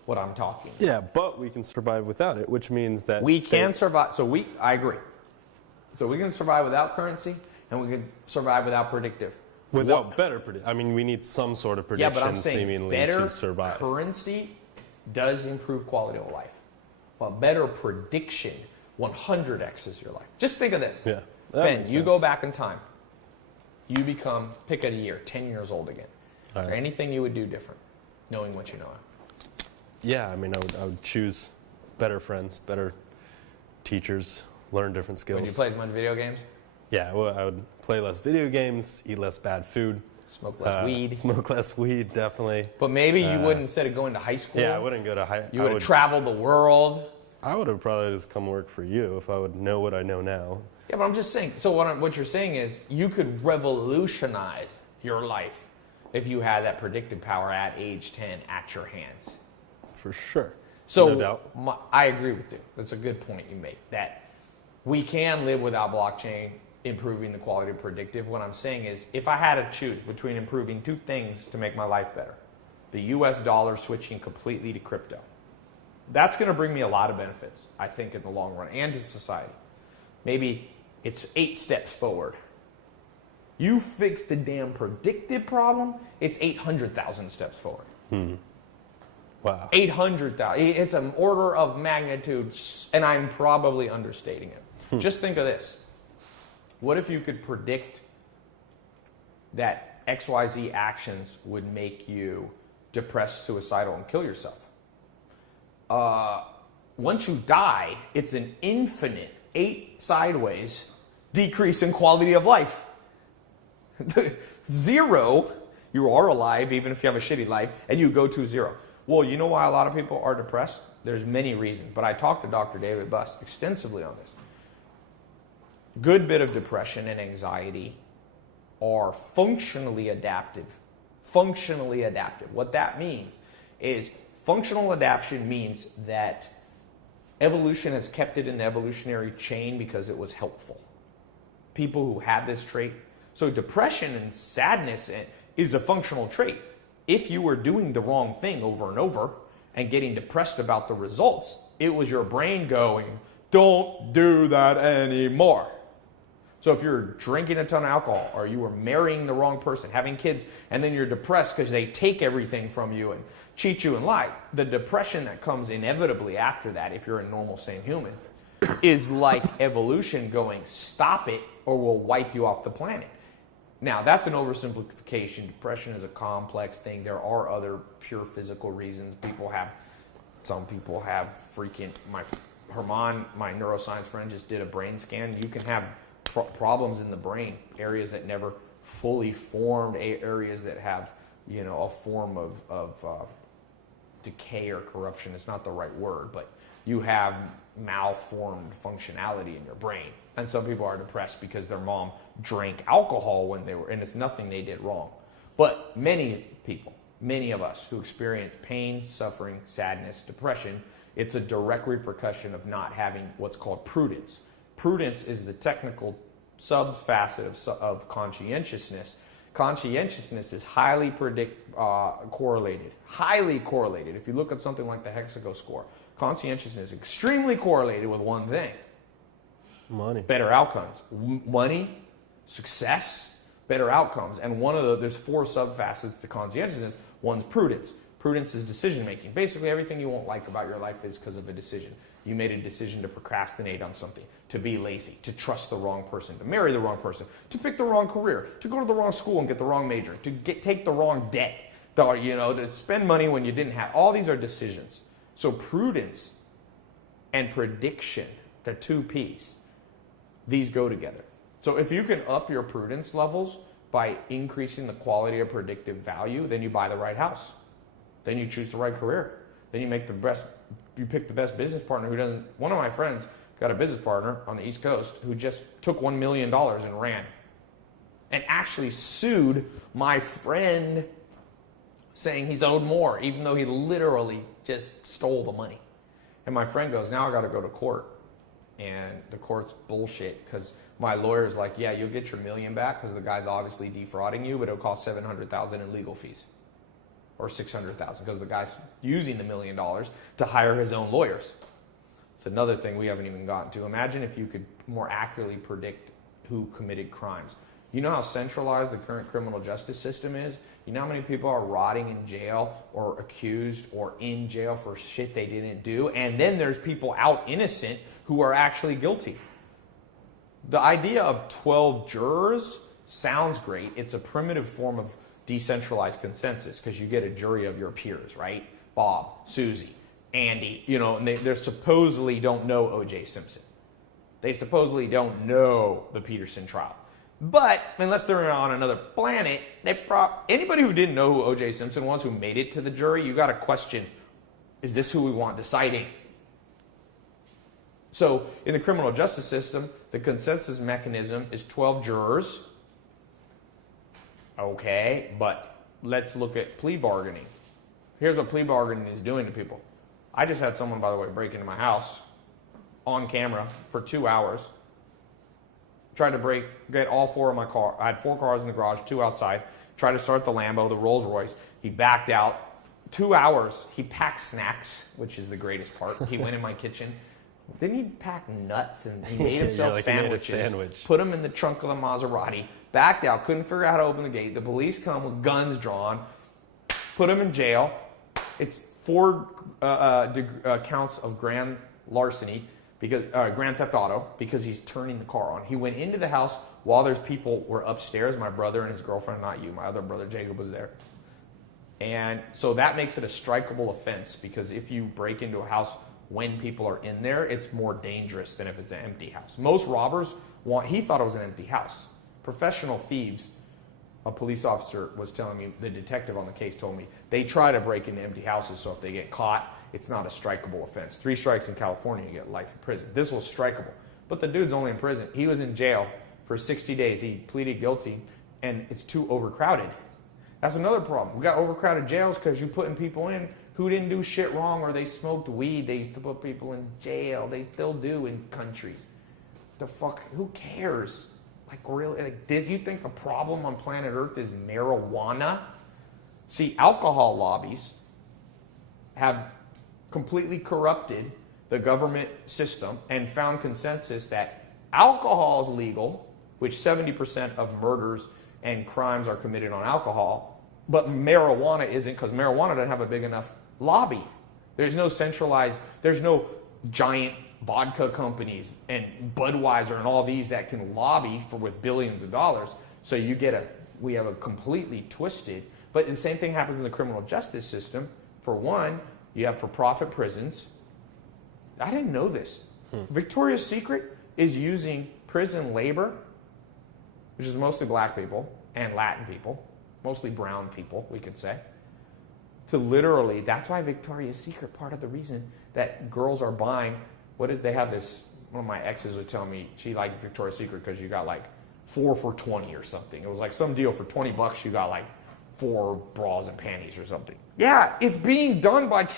what I'm talking about. Yeah, but we can survive without it, which means that we can survive. I agree. So we can survive without currency, and we can survive without predictive. Without better prediction. I mean, we need some sort of prediction but I'm saying seemingly better to survive. Currency does improve quality of life. But better prediction 100x's your life. Just think of this. Yeah. Ben, you go back in time. You become, pick a year, 10 years old again. All Is there right. anything you would do different, knowing what you know? Yeah, I mean, I would choose better friends, better teachers, learn different skills. Would you play as much video games? Yeah, well, I would play less video games, eat less bad food. Smoke less weed? Smoke less weed, definitely. But maybe you wouldn't, instead of going to high school, Yeah, I wouldn't go to high. you would have traveled the world. I would have probably just come work for you if I would know what I know now. Yeah, but I'm just saying, so what you're saying is you could revolutionize your life if you had that predictive power at age 10 at your hands. For sure. So No doubt. I agree with you. That's a good point you make, that we can live without blockchain improving the quality of predictive. What I'm saying is, if I had to choose between improving two things to make my life better, the US dollar switching completely to crypto, that's going to bring me a lot of benefits, I think, in the long run, and to society. Maybe it's 8 steps forward. You fix the damn predictive problem, it's 800,000 steps forward. Wow. 800,000. It's an order of magnitude, and I'm probably understating it. Just think of this. What if you could predict that XYZ actions would make you depressed, suicidal, and kill yourself? Once you die, it's an infinite 8 sideways decrease in quality of life. 0, you are alive even if you have a shitty life, and you go to 0. Well, you know why a lot of people are depressed? There's many reasons, but I talked to Dr. David Buss extensively on this. Good bit of depression and anxiety are functionally adaptive. Functionally adaptive. What that means is functional adaptation means that evolution has kept it in the evolutionary chain because it was helpful. People who have this trait. So depression and sadness is a functional trait. If you were doing the wrong thing over and over and getting depressed about the results. It was your brain going, don't do that anymore. So if you're drinking a ton of alcohol, or you were marrying the wrong person, having kids, and then you're depressed because they take everything from you and cheat you and lie, the depression that comes inevitably after that, if you're a normal, sane human, is like evolution going, stop it or we'll wipe you off the planet. Now, that's an oversimplification. Depression is a complex thing. There are other pure physical reasons. Some people have freaking, Herman, my neuroscience friend, just did a brain scan. You can have problems in the brain, areas that never fully formed, areas that have, a form of decay or corruption. It's not the right word, but you have malformed functionality in your brain. And some people are depressed because their mom drank alcohol when they were, and it's nothing they did wrong. But many people, many of us who experience pain, suffering, sadness, depression, it's a direct repercussion of not having what's called prudence. Prudence is the technical sub-facet of conscientiousness. Conscientiousness is highly correlated. Highly correlated. If you look at something like the Hexago score, conscientiousness is extremely correlated with one thing. Money. Better outcomes. Money, success, better outcomes. And there's 4 sub-facets to conscientiousness. One's prudence. Prudence is decision making. Basically, everything you won't like about your life is because of a decision. You made a decision to procrastinate on something, to be lazy, to trust the wrong person, to marry the wrong person, to pick the wrong career, to go to the wrong school and get the wrong major, to take the wrong debt, to spend money when you didn't have. All these are decisions. So prudence and prediction, the 2 P's, these go together. So if you can up your prudence levels by increasing the quality of predictive value, then you buy the right house. Then you choose the right career. Then you pick the best business partner who doesn't. One of my friends got a business partner on the East Coast who just took $1 million and ran. And actually sued my friend saying he's owed more, even though he literally just stole the money. And my friend goes, now I got to go to court. And the court's bullshit because my lawyer's like, yeah, you'll get your $1 million back because the guy's obviously defrauding you, but it'll cost $700,000 in legal fees. Or $600,000 because the guy's using the $1 million to hire his own lawyers. It's another thing we haven't even gotten to. Imagine if you could more accurately predict who committed crimes. You know how centralized the current criminal justice system is? You know how many people are rotting in jail or accused or in jail for shit they didn't do? And then there's people out innocent who are actually guilty. The idea of 12 jurors sounds great. It's a primitive form of decentralized consensus because you get a jury of your peers, right? Bob, Susie, Andy, and they supposedly don't know O.J. Simpson. They supposedly don't know the Peterson trial. But unless they're on another planet, anybody who didn't know who O.J. Simpson was, who made it to the jury, you got to question, is this who we want deciding? So in the criminal justice system, the consensus mechanism is 12 jurors. Okay, but let's look at plea bargaining. Here's what plea bargaining is doing to people. I just had someone, by the way, break into my house on camera for 2 hours. Tried to get all 4 of my cars. I had 4 cars in the garage, 2 outside. Tried to start the Lambo, the Rolls Royce. He backed out. 2 hours, he packed snacks, which is the greatest part. He went in my kitchen. Then he packed nuts and he made himself sandwiches. Put them in the trunk of the Maserati. Backed out, couldn't figure out how to open the gate. The police come with guns drawn, put him in jail. It's 4 counts of grand larceny, because grand theft auto, because he's turning the car on. He went into the house while there's people were upstairs. My brother and his girlfriend, not you. My other brother Jacob was there. And so that makes it a strikeable offense because if you break into a house when people are in there, it's more dangerous than if it's an empty house. Most robbers he thought it was an empty house. Professional thieves, a police officer was telling me, the detective on the case told me, they try to break into empty houses so if they get caught, it's not a strikeable offense. 3 strikes in California, you get life in prison. This was strikeable. But the dude's only in prison. He was in jail for 60 days. He pleaded guilty, and it's too overcrowded. That's another problem. We got overcrowded jails because you're putting people in who didn't do shit wrong or they smoked weed. They used to put people in jail. They still do in countries. The fuck? Who cares? Like, really? Did you think the problem on planet Earth is marijuana? See, alcohol lobbies have completely corrupted the government system and found consensus that alcohol is legal, which 70% of murders and crimes are committed on alcohol, but marijuana isn't, because marijuana doesn't have a big enough lobby. There's no centralized, there's no giant vodka companies and Budweiser and all these that can lobby for with billions of dollars. So we have a completely twisted, but the same thing happens in the criminal justice system. For one, you have for-profit prisons. I didn't know this. Victoria's Secret is using prison labor, which is mostly black people and Latin people, mostly brown people, we could say, to literally, that's why Victoria's Secret, part of the reason that girls are buying, they have this, one of my exes would tell me, she liked Victoria's Secret because you got like 4 for $20 or something. It was like some deal for $20, you got like 4 bras and panties or something. Yeah, it's being done by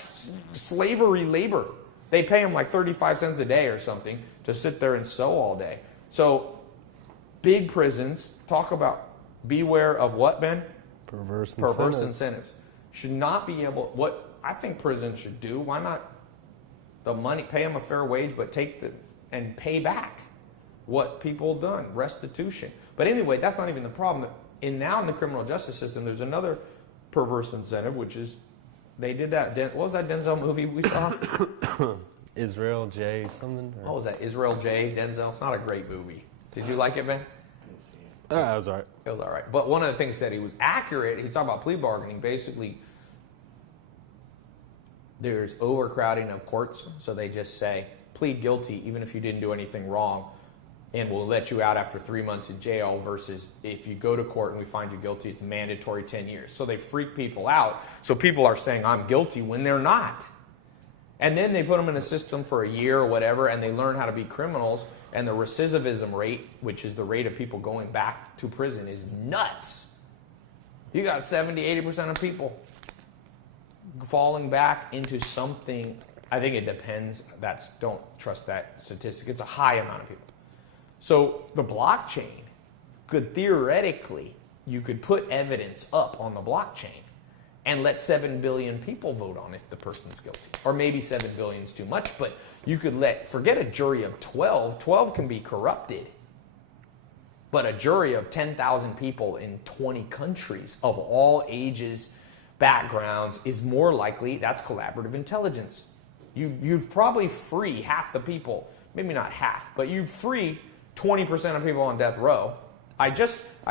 slavery labor. They pay them like 35 cents a day or something to sit there and sew all day. So big prisons, talk about beware of what, Ben? Perverse incentives. Should not be able, what I think prisons should do, why not the money, pay them a fair wage, but and pay back what people have done, restitution. But anyway, that's not even the problem. Now in the criminal justice system, there's another perverse incentive, which is, they did that, what was that Denzel movie we saw? Israel J. something? What was that? Israel J. Denzel? It's not a great movie. Did you like it, Ben? It was all right. It was all right. But one of the things that he was accurate, he's talking about plea bargaining, basically there's overcrowding of courts, so they just say, plead guilty even if you didn't do anything wrong, and we'll let you out after 3 months in jail, versus if you go to court and we find you guilty, it's mandatory 10 years. So they freak people out. So people are saying, I'm guilty, when they're not. And then they put them in a system for a year or whatever, and they learn how to be criminals, and the recidivism rate, which is the rate of people going back to prison, is nuts. You got 70, 80% of people falling back into something. I think it depends. Don't trust that statistic. It's a high amount of people. So the blockchain could theoretically, you could put evidence up on the blockchain and let 7 billion people vote on if the person's guilty. Or maybe 7 billion is too much, but you could forget a jury of 12. 12 can be corrupted. But a jury of 10,000 people in 20 countries of all ages, backgrounds, is more likely, that's collaborative intelligence. You'd probably free half the people, maybe not half, but you'd free 20% of people on death row. I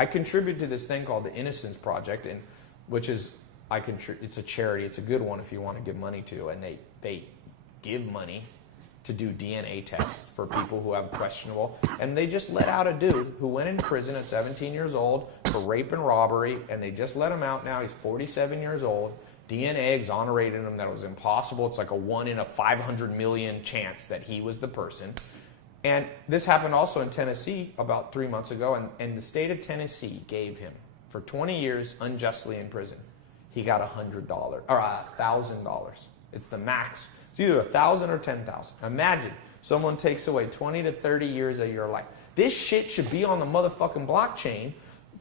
contribute to this thing called the Innocence Project, and it's a charity. It's a good one if you want to give money to, and they give money to do DNA tests for people who have questionable, and they just let out a dude who went in prison at 17 years old for rape and robbery, and they just let him out now. He's 47 years old. DNA exonerated him that it was impossible. It's like a 1 in a 500 million chance that he was the person. And this happened also in Tennessee about 3 months ago, and the state of Tennessee gave him, for 20 years unjustly in prison, he got $100 or $1,000. It's the max. It's either 1,000 or 10,000. Imagine someone takes away 20 to 30 years of your life. This shit should be on the motherfucking blockchain,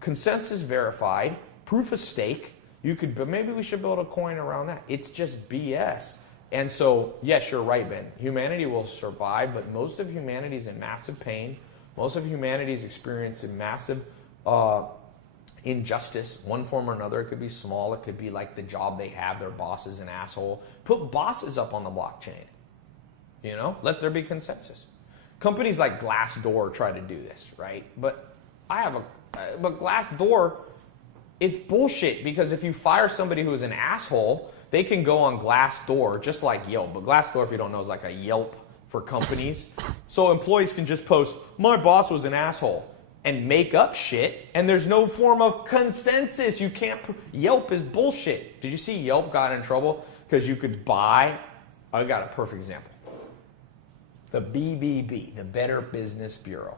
consensus verified, proof of stake. But maybe we should build a coin around that. It's just BS. And so, yes, you're right, Ben. Humanity will survive, but most of humanity is in massive pain. Most of humanity is experiencing massive injustice, one form or another. It could be small. It could be like the job they have. Their boss is an asshole. Put bosses up on the blockchain. Let there be consensus. Companies like Glassdoor try to do this, right? But Glassdoor, it's bullshit, because if you fire somebody who is an asshole, they can go on Glassdoor, just like Yelp. But Glassdoor, if you don't know, is like a Yelp for companies. So employees can just post, my boss was an asshole, and make up shit, and there's no form of consensus. You can't. Yelp is bullshit. Did you see Yelp got in trouble because you could buy? I got a perfect example. The BBB, the Better Business Bureau.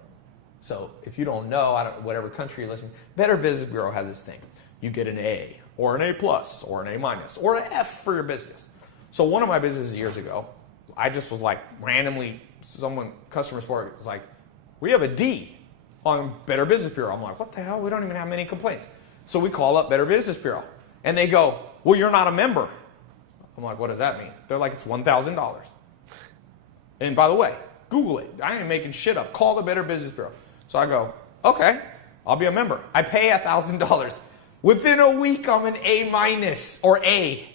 So if you don't know, whatever country you're listening, Better Business Bureau has this thing. You get an A, or an A+, or an A-, or an F for your business. So one of my businesses years ago, I just was like randomly, customer support was like, we have a D on Better Business Bureau. I'm like, what the hell? We don't even have many complaints. So we call up Better Business Bureau, and they go, well, you're not a member. I'm like, what does that mean? They're like, it's $1,000. And by the way, Google it. I ain't making shit up. Call the Better Business Bureau. So I go, okay, I'll be a member. I pay $1,000. Within a week, I'm an A- or A.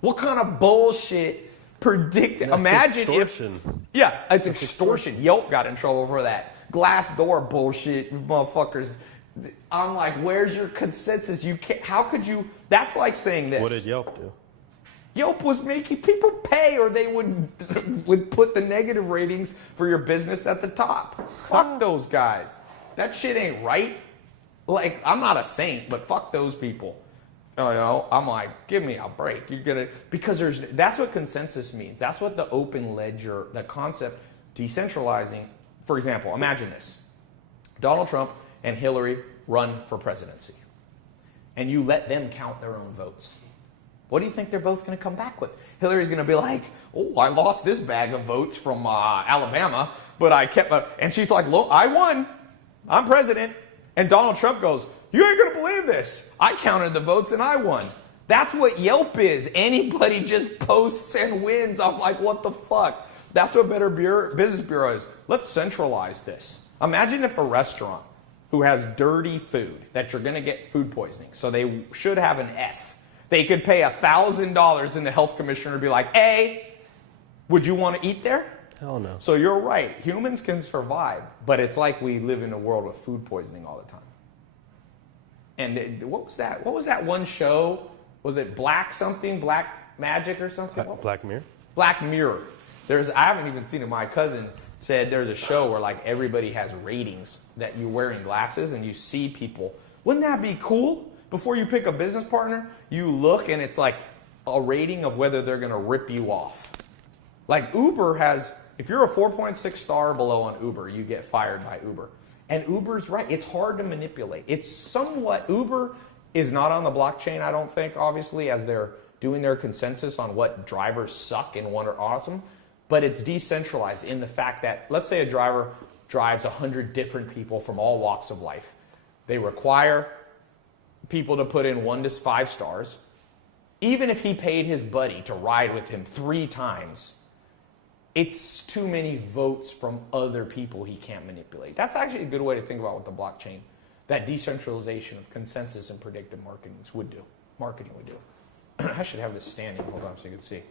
What kind of bullshit predicted? Imagine extortion. It's extortion. Yelp got in trouble for that. Glassdoor bullshit, motherfuckers. I'm like, where's your consensus? You can't. How could you? That's like saying this. What did Yelp do? Yelp was making people pay, or they would put the negative ratings for your business at the top. Fuck those guys. That shit ain't right. Like, I'm not a saint, but fuck those people. You know, I'm like, give me a break. You're gonna, because that's what consensus means. That's what the open ledger, the concept, decentralizing. For example, imagine this: Donald Trump and Hillary run for presidency, and you let them count their own votes. What do you think they're both going to come back with? Hillary's going to be like, oh, I lost this bag of votes from Alabama, but I kept, and she's like, look, I won. I'm president. And Donald Trump goes, you ain't going to believe this. I counted the votes and I won. That's what Yelp is. Anybody just posts and wins. I'm like, what the fuck? That's what Better Business Bureau is. Let's centralize this. Imagine if a restaurant who has dirty food, that you're going to get food poisoning, so they should have an F. They could pay $1,000 and the health commissioner would be like, hey, would you want to eat there? Hell no. So you're right. Humans can survive, but it's like we live in a world with food poisoning all the time. And what was that? What was that one show? Was it Black something? Black Magic or something? Black Mirror? Black Mirror. I haven't even seen it. My cousin said there's a show where like everybody has ratings that you're wearing glasses and you see people. Wouldn't that be cool? Before you pick a business partner, you look and it's like a rating of whether they're going to rip you off. Like Uber has, if you're a 4.6 star below on Uber, you get fired by Uber. And Uber's right. It's hard to manipulate. It's somewhat, Uber is not on the blockchain, I don't think, obviously, as they're doing their consensus on what drivers suck and what are awesome. But it's decentralized in the fact that, let's say a driver drives 100 different people from all walks of life. They require people to put in 1 to 5 stars. Even if he paid his buddy to ride with him 3 times, it's too many votes from other people he can't manipulate. That's actually a good way to think about what the blockchain, that decentralization of consensus and predictive marketing would do. I should have this standing. Hold on so you can see.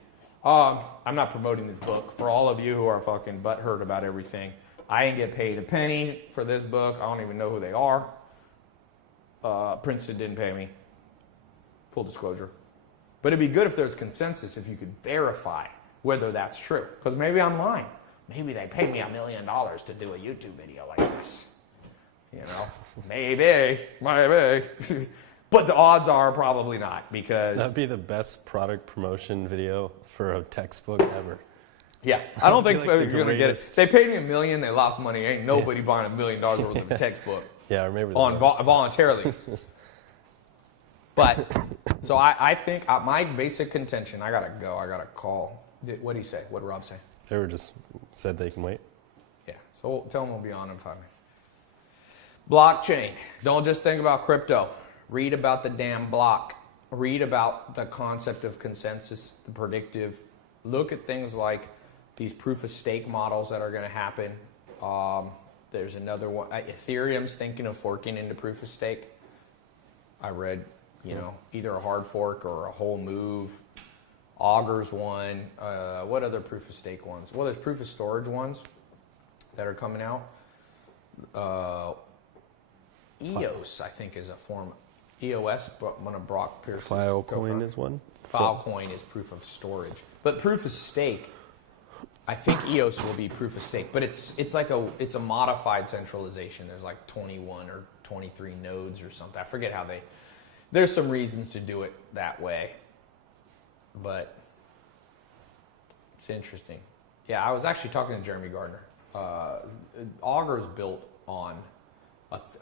I'm not promoting this book. For all of you who are fucking butthurt about everything, I didn't get paid a penny for this book. I don't even know who they are. Princeton didn't pay me. Full disclosure. But it'd be good if there's consensus, if you could verify whether that's true. Because maybe I'm lying. Maybe they paid me $1 million to do a YouTube video like this. You know, maybe. But the odds are probably not, because That'd be the best product promotion video for a textbook ever. Yeah, I don't think they're the going to get it. They paid me $1 million, they lost money. Ain't nobody buying $1 million worth of a textbook. Yeah, or maybe voluntarily. But, so I think my basic contention, I got to go, I got to call. What did he say? What did Rob say? They were just said they can wait. Yeah, so tell them we'll be on in 5 minutes. Blockchain. Don't just think about crypto. Read about the damn block. Read about the concept of consensus, the predictive. Look at things like these proof of stake models that are going to happen. There's another one. Ethereum's thinking of forking into proof of stake. I read, either a hard fork or a whole move. Augur's one. What other proof of stake ones? Well, there's proof of storage ones that are coming out. EOS, I think, is a form. EOS, one of Brock Pierce's. Filecoin is one. Filecoin is proof of storage. But proof of stake, I think EOS will be proof of stake, but it's a modified centralization. There's like 21 or 23 nodes or something. I forget how there's some reasons to do it that way, but it's interesting. Yeah, I was actually talking to Jeremy Gardner. Augur is built on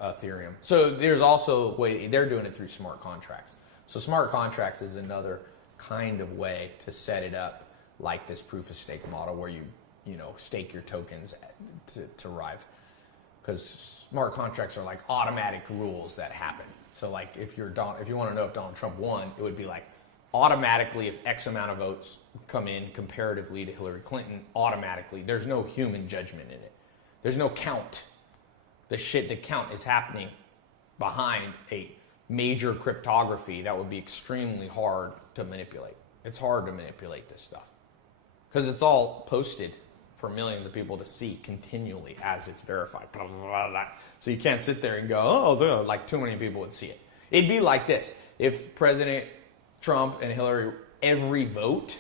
Ethereum. So there's also a way, they're doing it through smart contracts. So smart contracts is another kind of way to set it up like this proof of stake model where you stake your tokens to arrive. Because smart contracts are like automatic rules that happen. So like if you want to know if Donald Trump won, it would be like automatically, if X amount of votes come in comparatively to Hillary Clinton, automatically, there's no human judgment in it. There's no count. The count is happening behind a major cryptography that would be extremely hard to manipulate. It's hard to manipulate this stuff because it's all posted for millions of people to see continually as it's verified. Blah, blah, blah, blah. So you can't sit there and go, oh, like too many people would see it. It'd be like this. If President Trump and Hillary, every vote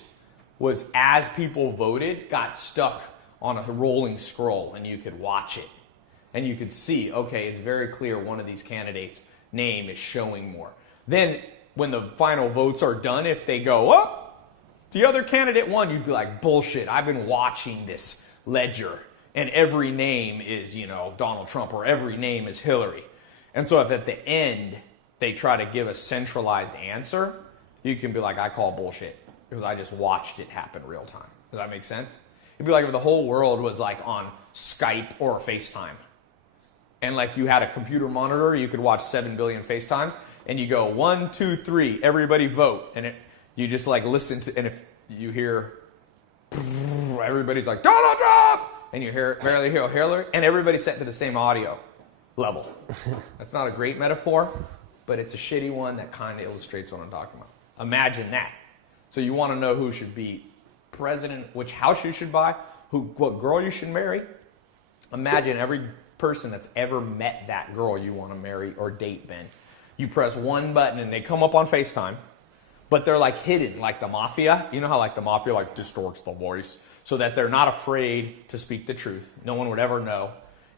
was as people voted, got stuck on a rolling scroll and you could watch it. And you could see, okay, it's very clear one of these candidates' name is showing more. Then when the final votes are done, if they go, oh, the other candidate won, you'd be like, bullshit, I've been watching this ledger and every name is, Donald Trump or every name is Hillary. And so if at the end they try to give a centralized answer, you can be like, I call bullshit because I just watched it happen real time. Does that make sense? It'd be like if the whole world was like on Skype or FaceTime. And like you had a computer monitor, you could watch 7 billion FaceTimes, and you go 1, 2, 3, everybody vote, and you just like listen to, and if you hear, everybody's like Donald Trump, and you barely hear Hillary, and everybody's set to the same audio level. That's not a great metaphor, but it's a shitty one that kind of illustrates what I'm talking about. Imagine that. So you want to know who should be president, which house you should buy, what girl you should marry. Imagine every person that's ever met that girl you want to marry or date, Ben. You press one button and they come up on FaceTime, but they're like hidden, like the mafia. You know how like the mafia like distorts the voice so that they're not afraid to speak the truth. No one would ever know.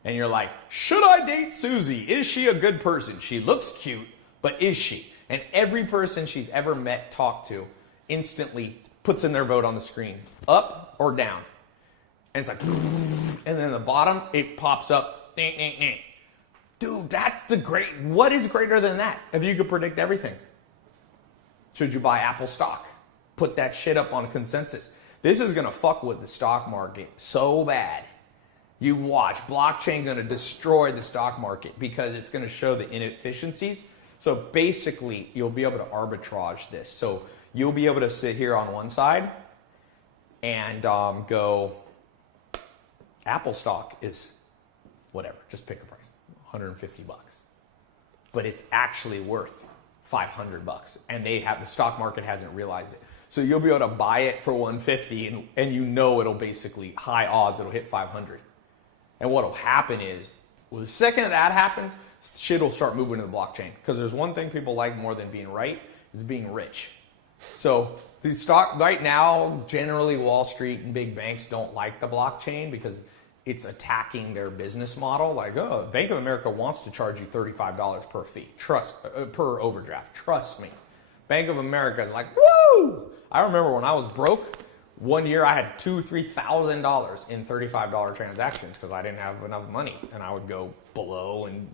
And you're like, should I date Susie? Is she a good person? She looks cute, but is she? And every person she's ever met, talked to, instantly puts in their vote on the screen, up or down. And it's like, and then at the bottom, it pops up. Dude, that's what is greater than that? If you could predict everything. Should you buy Apple stock? Put that shit up on consensus. This is going to fuck with the stock market so bad. You watch. Blockchain going to destroy the stock market because it's going to show the inefficiencies. So basically, you'll be able to arbitrage this. So you'll be able to sit here on one side and go, Apple stock is whatever, just pick a price, 150 bucks. But it's actually worth 500 bucks. And the stock market hasn't realized it. So you'll be able to buy it for 150 and it'll basically, high odds, it'll hit 500. And what'll happen is, the second that happens, shit will start moving to the blockchain. Because there's one thing people like more than being right, is being rich. So the stock, right now, generally Wall Street and big banks don't like the blockchain because it's attacking their business model. Like, oh, Bank of America wants to charge you $35 per fee, per overdraft. Trust me. Bank of America is like, woo! I remember when I was broke, one year I had $2,000-$3,000 in $35 transactions because I didn't have enough money, and I would go below and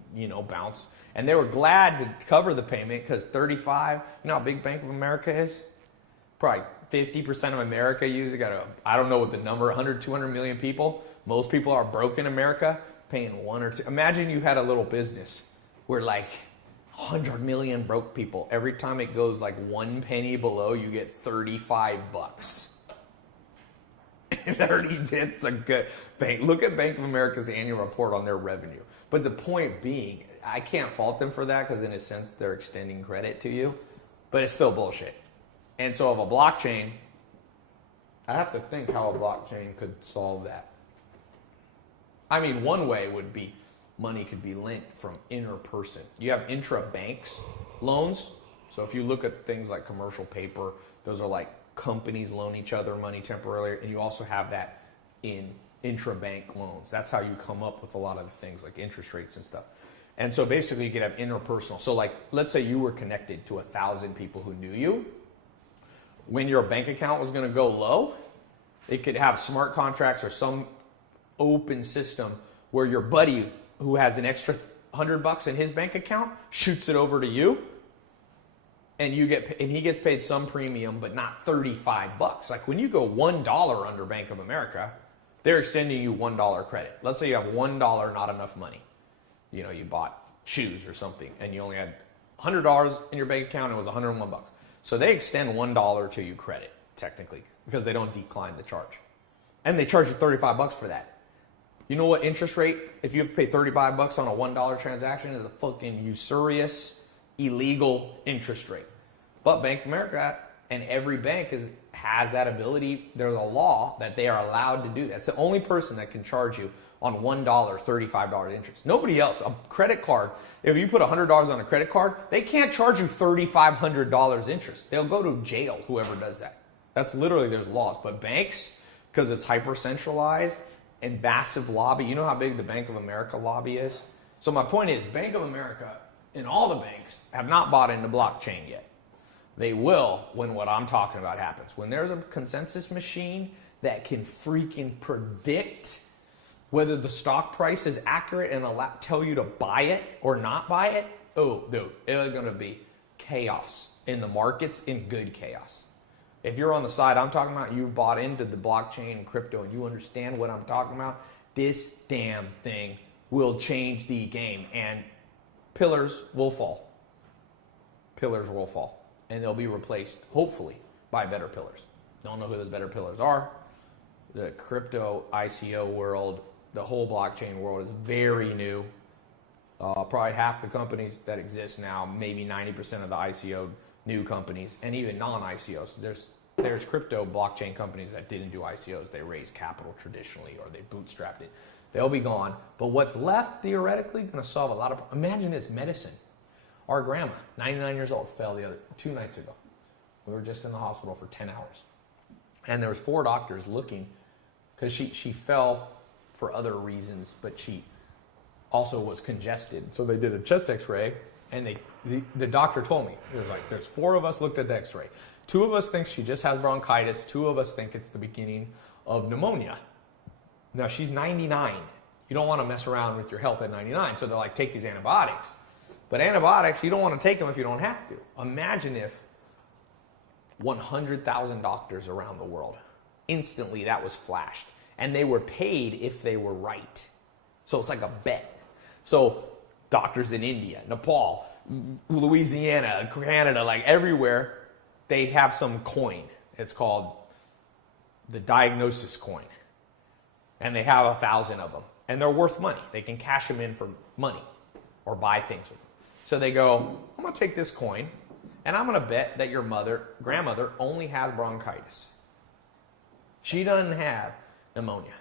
bounce. And they were glad to cover the payment because 35. You know how big Bank of America is? Probably 50% of America use it. I don't know what the number, 100, 200 million people. Most people are broke in America, paying 1 or 2. Imagine you had a little business where like 100 million broke people. Every time it goes like 1 penny below, you get 35 bucks. That's a good bank. Look at Bank of America's annual report on their revenue. But the point being, I can't fault them for that because in a sense they're extending credit to you, but it's still bullshit. And so of a blockchain, I have to think how a blockchain could solve that. I mean, one way would be money could be lent from inter-person. You have intra-banks loans. So if you look at things like commercial paper, those are like companies loan each other money temporarily. And you also have that in intra-bank loans. That's how you come up with a lot of the things like interest rates and stuff. And so basically you could have interpersonal. So like, let's say you were connected to 1,000 people who knew you. When your bank account was going to go low, it could have smart contracts or some open system where your buddy who has an extra $100 in his bank account shoots it over to you, and he gets paid some premium, but not 35 bucks. Like when you go $1 under Bank of America, they're extending you $1 credit. Let's say you have $1, not enough money. You bought shoes or something, and you only had $100 in your bank account, and it was 101 bucks. So they extend $1 to you credit, technically, because they don't decline the charge. And they charge you $35 for that. You know what interest rate, if you have to pay $35 on a $1 transaction, is a fucking usurious, illegal interest rate. But Bank of America and every bank has that ability. There's a law that they are allowed to do that. It's the only person that can charge you on $1, $35 interest. Nobody else. A credit card, if you put $100 on a credit card, they can't charge you $3,500 interest. They'll go to jail, whoever does that. That's literally, there's laws. But banks, because it's hyper-centralized and massive lobby, you know how big the Bank of America lobby is? So my point is, Bank of America and all the banks have not bought into blockchain yet. They will when what I'm talking about happens. When there's a consensus machine that can freaking predict whether the stock price is accurate and tell you to buy it or not buy it, oh, dude, it's going to be chaos in the markets, in good chaos. If you're on the side I'm talking about, you've bought into the blockchain and crypto and you understand what I'm talking about, this damn thing will change the game and pillars will fall. Pillars will fall and they'll be replaced, hopefully, by better pillars. Don't know who those better pillars are. The crypto ICO world, the whole blockchain world is very new. Probably half the companies that exist now, maybe 90% of the ICO new companies, and even non-ICOs. There's crypto blockchain companies that didn't do ICOs. They raised capital traditionally or they bootstrapped it. They'll be gone. But what's left, theoretically, going to solve a lot of... Imagine this, medicine. Our grandma, 99 years old, fell 2 nights ago. We were just in the hospital for 10 hours. And there was 4 doctors looking because she fell for other reasons, but she also was congested. So they did a chest x-ray, and the doctor told me, he was like, there's 4 of us looked at the x-ray. 2 of us think she just has bronchitis. 2 of us think it's the beginning of pneumonia. Now, she's 99. You don't want to mess around with your health at 99. So they're like, take these antibiotics. But antibiotics, you don't want to take them if you don't have to. Imagine if 100,000 doctors around the world, instantly that was flashed. And they were paid if they were right. So it's like a bet. So doctors in India, Nepal, Louisiana, Canada, like everywhere, they have some coin. It's called the diagnosis coin. And they have 1,000 of them. And they're worth money. They can cash them in for money or buy things with them. So they go, I'm going to take this coin and I'm going to bet that your grandmother only has bronchitis. She doesn't have pneumonia.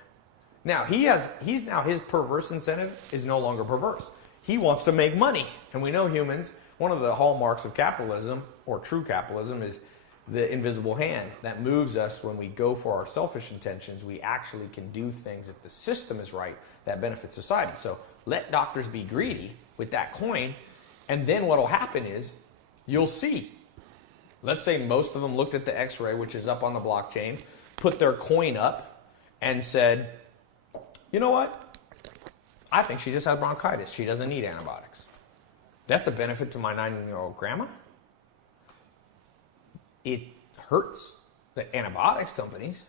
Now, his perverse incentive is no longer perverse. He wants to make money. And we know humans, one of the hallmarks of capitalism, or true capitalism, is the invisible hand that moves us when we go for our selfish intentions. We actually can do things, if the system is right, that benefit society. So let doctors be greedy with that coin, and then what will happen is you'll see. Let's say most of them looked at the x-ray, which is up on the blockchain, put their coin up, and said, you know what? I think she just has bronchitis. She doesn't need antibiotics. That's a benefit to my 90-year-old grandma. It hurts the antibiotics companies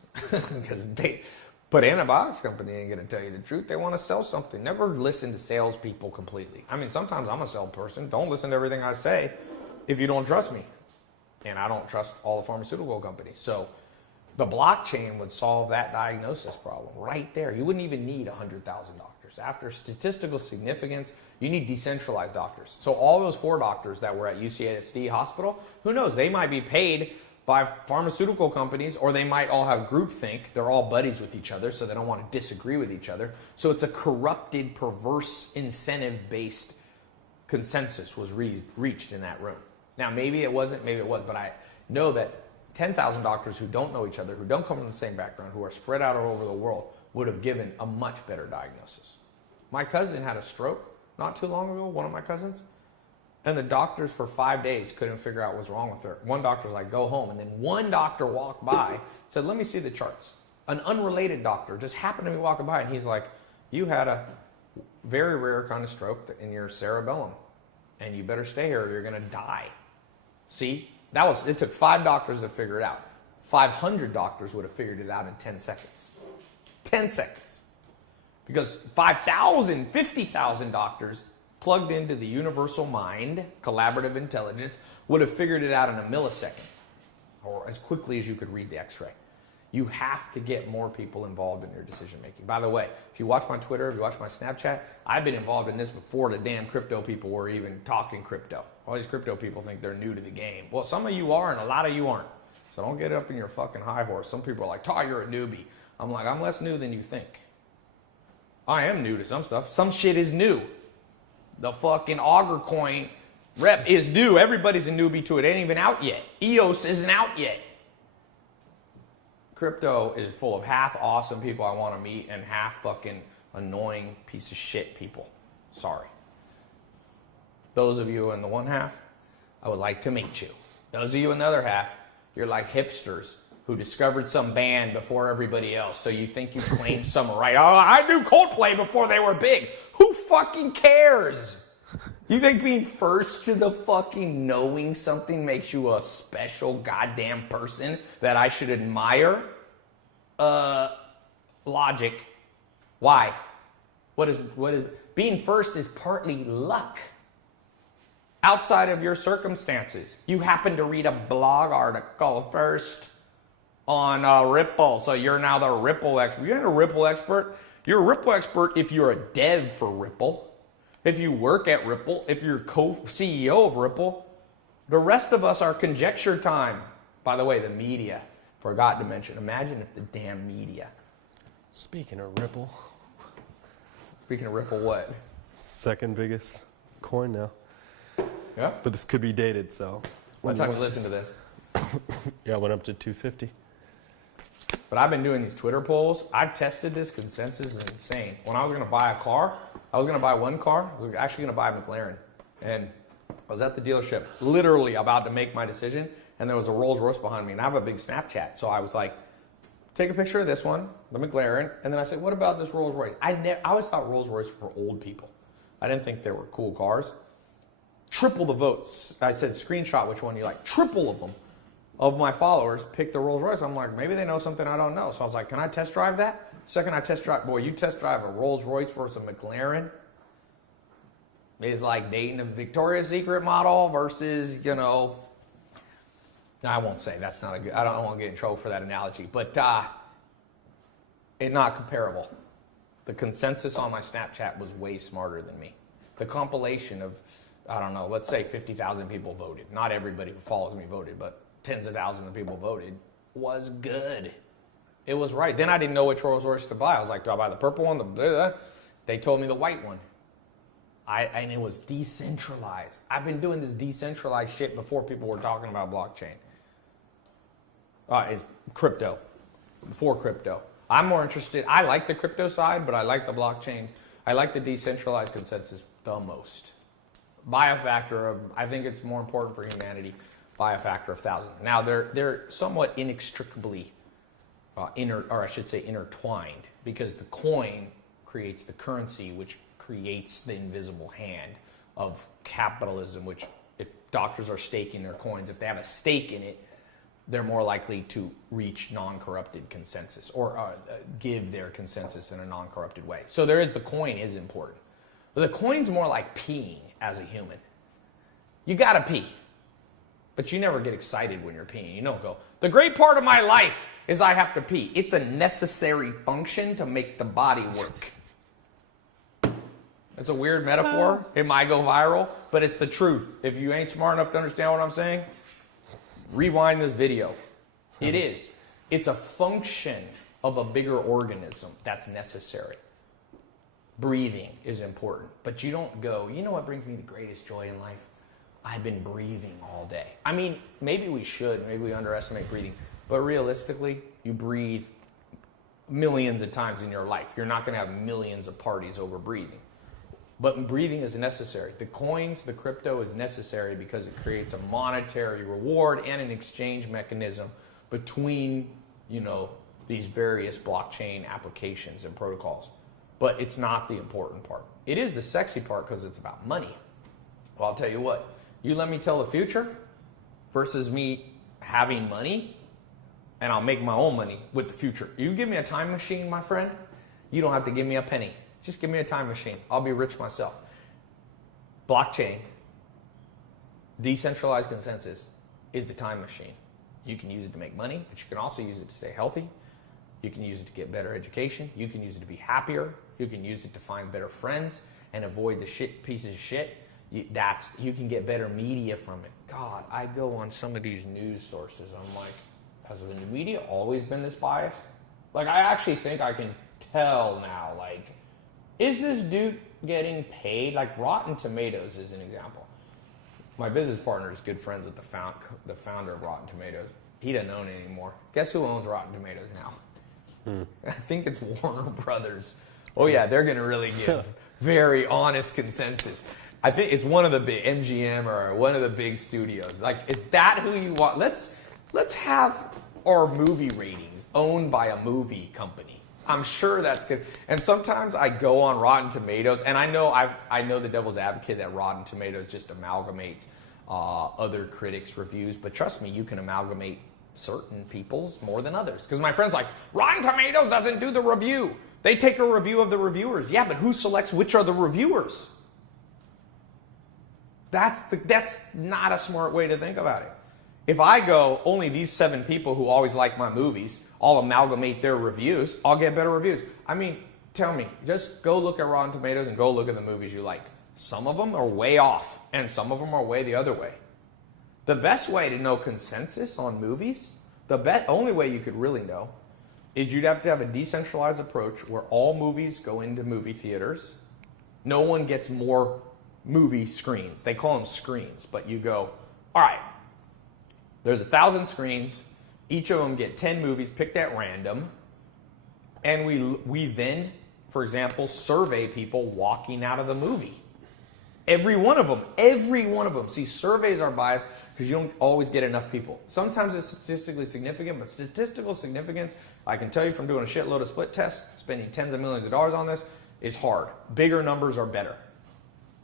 but antibiotics company ain't going to tell you the truth. They want to sell something. Never listen to salespeople completely. I mean, sometimes I'm a salesperson. Don't listen to everything I say if you don't trust me. And I don't trust all the pharmaceutical companies. So the blockchain would solve that diagnosis problem right there. You wouldn't even need 100,000 doctors. After statistical significance, you need decentralized doctors. So all those 4 doctors that were at UCSD Hospital, who knows? They might be paid by pharmaceutical companies, or they might all have groupthink. They're all buddies with each other, so they don't want to disagree with each other. So it's a corrupted, perverse, incentive-based consensus was reached in that room. Now, maybe it wasn't, maybe it was, but I know that 10,000 doctors who don't know each other, who don't come from the same background, who are spread out all over the world, would have given a much better diagnosis. My cousin had a stroke not too long ago, one of my cousins, and the doctors for 5 days couldn't figure out what's wrong with her. One doctor was like, go home. And then one doctor walked by, said, let me see the charts. An unrelated doctor just happened to be walking by, and he's like, you had a very rare kind of stroke in your cerebellum, and you better stay here or you're going to die. See? It took 5 doctors to figure it out. 500 doctors would have figured it out in 10 seconds. 10 seconds. Because 5,000, 50,000 doctors plugged into the universal mind, collaborative intelligence, would have figured it out in a millisecond or as quickly as you could read the x-ray. You have to get more people involved in your decision making. By the way, if you watch my Twitter, if you watch my Snapchat, I've been involved in this before the damn crypto people were even talking crypto. All these crypto people think they're new to the game. Well, some of you are and a lot of you aren't. So don't get up in your fucking high horse. Some people are like, Ty, you're a newbie. I'm like, I'm less new than you think. I am new to some stuff. Some shit is new. The fucking Augur coin rep is new. Everybody's a newbie to it. It ain't even out yet. EOS isn't out yet. Crypto is full of half awesome people I want to meet and half fucking annoying piece of shit people. Sorry. Those of you in the one half, I would like to meet you. Those of you in the other half, you're like hipsters who discovered some band before everybody else, so you think you claim some right. Oh, I knew Coldplay before they were big. Who fucking cares? You think being first to the fucking knowing something makes you a special goddamn person that I should admire? Logic. Why? What is being first is partly luck. Outside of your circumstances, you happen to read a blog article first on Ripple, so you're now the Ripple expert. You're not a Ripple expert. You're a Ripple expert if you're a dev for Ripple. If you work at Ripple, if you're co-CEO of Ripple, the rest of us are conjecture time. By the way, the media, forgot to mention, imagine if the damn media. Speaking of Ripple. Speaking of Ripple, what? Second biggest coin now. Yeah? But this could be dated, so. What time you listen to this? Yeah, it went up to 250. But I've been doing these Twitter polls. I've tested this. Consensus is insane. When I was going to buy a car, I was going to buy one car. I was actually going to buy a McLaren. And I was at the dealership, literally about to make my decision, and there was a Rolls Royce behind me. And I have a big Snapchat. So I was like, take a picture of this one, the McLaren. And then I said, what about this Rolls Royce? I always thought Rolls Royce were for old people. I didn't think they were cool cars. Triple the votes. I said, screenshot which one you like. Triple of them. Of my followers picked the Rolls Royce. I'm like, maybe they know something I don't know. So I was like, can I test drive that? Second I test drive, boy, you test drive a Rolls Royce versus a McLaren. It's like dating a Victoria's Secret model versus, you know, I won't say, that's not a good, I don't want to get in trouble for that analogy, but it's not comparable. The consensus on my Snapchat was way smarter than me. The compilation of, I don't know, let's say 50,000 people voted. Not everybody who follows me voted, but tens of thousands of people voted, was good. It was right. Then I didn't know which Rolls Royce to buy. I was like, do I buy the purple one? The blah, blah? They told me the white one. And it was decentralized. I've been doing this decentralized shit before people were talking about blockchain. It's crypto. Before crypto. I'm more interested. I like the crypto side, but I like the blockchain. I like the decentralized consensus the most. By a factor of, I think it's more important for humanity by a factor of 1,000. Now, they're somewhat inextricably, intertwined, because the coin creates the currency, which creates the invisible hand of capitalism, which if doctors are staking their coins, if they have a stake in it, they're more likely to reach non-corrupted consensus or give their consensus in a non-corrupted way. So there is, the coin is important. But the coin's more like peeing as a human. You gotta pee. But you never get excited when you're peeing. You don't go, the great part of my life is I have to pee. It's a necessary function to make the body work. It's a weird metaphor. It might go viral, but it's the truth. If you ain't smart enough to understand what I'm saying, rewind this video. It is. It's a function of a bigger organism that's necessary. Breathing is important, but you don't go, you know what brings me the greatest joy in life? I've been breathing all day. I mean, maybe we should, maybe we underestimate breathing, but realistically, you breathe millions of times in your life. You're not going to have millions of parties over breathing. But breathing is necessary. The coins, the crypto is necessary because it creates a monetary reward and an exchange mechanism between, you know, these various blockchain applications and protocols. But it's not the important part. It is the sexy part because it's about money. Well, I'll tell you what, you let me tell the future versus me having money, and I'll make my own money with the future. You give me a time machine, my friend, you don't have to give me a penny. Just give me a time machine. I'll be rich myself. Blockchain. Decentralized consensus is the time machine. You can use it to make money, but you can also use it to stay healthy. You can use it to get better education. You can use it to be happier. You can use it to find better friends and avoid the pieces of shit. You can get better media from it. God, I go on some of these news sources. I'm like, has the media always been this biased? Like, I actually think I can tell now, like, is this dude getting paid? Like, Rotten Tomatoes is an example. My business partner is good friends with the founder of Rotten Tomatoes. He doesn't own it anymore. Guess who owns Rotten Tomatoes now? I think it's Warner Brothers. Oh yeah, they're going to really give very honest consensus. I think it's one of the big MGM or one of the big studios. Like, is that who you want? Let's have our movie ratings owned by a movie company. I'm sure that's good. And sometimes I go on Rotten Tomatoes, and I know the devil's advocate that Rotten Tomatoes just amalgamates other critics' reviews. But trust me, you can amalgamate certain people's more than others. Because my friend's like, Rotten Tomatoes doesn't do the review. They take a review of the reviewers. Yeah, but who selects which are the reviewers? That's not a smart way to think about it. If I go, only these 7 people who always like my movies, I'll amalgamate their reviews, I'll get better reviews. I mean, tell me, just go look at Rotten Tomatoes and go look at the movies you like. Some of them are way off, and some of them are way the other way. The best way to know consensus on movies, only way you could really know, is you'd have to have a decentralized approach where all movies go into movie theaters. No one gets more movie screens. They call them screens, but you go, all right, there's 1,000 screens. Each of them get 10 movies picked at random. And we then, for example, survey people walking out of the movie. Every one of them. See, surveys are biased because you don't always get enough people. Sometimes it's statistically significant, but statistical significance, I can tell you from doing a shitload of split tests, spending tens of millions of dollars on this, is hard. Bigger numbers are better.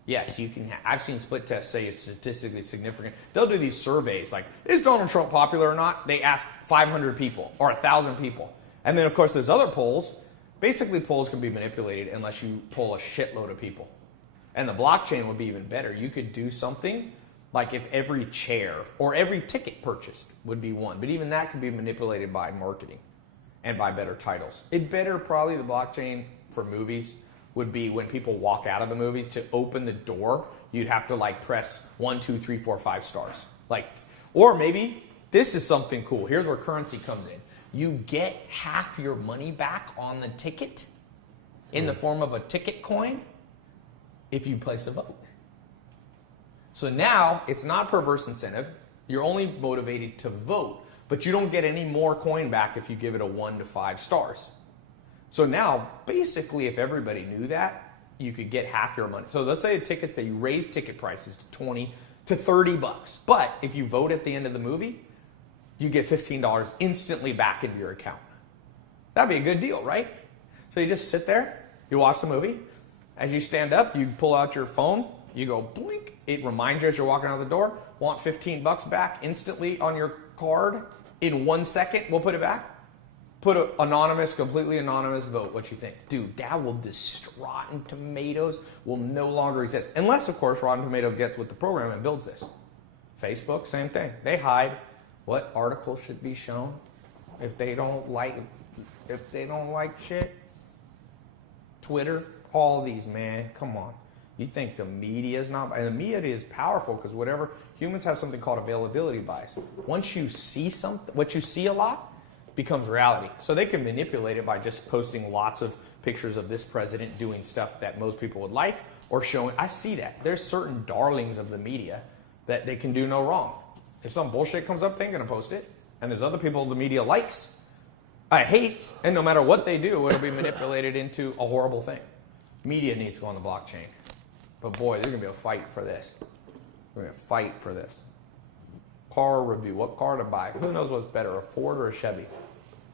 Yes, you can. I've seen split tests say it's statistically significant. They'll do these surveys like, is Donald Trump popular or not? They ask 500 people or 1,000 people. And then, of course, there's other polls. Basically, polls can be manipulated unless you poll a shitload of people. And the blockchain would be even better. You could do something like if every chair or every ticket purchased would be one. But even that could be manipulated by marketing and by better titles. It better probably the blockchain for movies would be when people walk out of the movies, to open the door, you'd have to like press 1, 2, 3, 4, 5 stars. Like, or maybe this is something cool. Here's where currency comes in. You get half your money back on the ticket in the form of a ticket coin if you place a vote. So now it's not perverse incentive. You're only motivated to vote, but you don't get any more coin back if you give it a 1 to 5 stars. So now, basically, if everybody knew that, you could get half your money. So let's say tickets that you raise ticket prices to 20 to 30 bucks. But if you vote at the end of the movie, you get $15 instantly back into your account. That'd be a good deal, right? So you just sit there, you watch the movie. As you stand up, you pull out your phone, you go blink. It reminds you as you're walking out the door, want 15 bucks back instantly on your card. In 1 second, we'll put it back. Put an anonymous, completely anonymous vote. What you think? Dude, that will destroy. Rotten Tomatoes will no longer exist. Unless, of course, Rotten Tomatoes gets with the program and builds this. Facebook, same thing. They hide what articles should be shown if they don't like shit. Twitter, all these, man. Come on. You think the media is not? And the media is powerful because whatever, humans have something called availability bias. Once you see something, what you see a lot becomes reality. So they can manipulate it by just posting lots of pictures of this president doing stuff that most people would like, or showing, I see that. There's certain darlings of the media that they can do no wrong. If some bullshit comes up, they're going to post it. And there's other people the media likes, hates, and no matter what they do, it'll be manipulated into a horrible thing. Media needs to go on the blockchain. But boy, there's going to be a fight for this. We're going to fight for this. Car review, what car to buy? Who knows what's better, a Ford or a Chevy?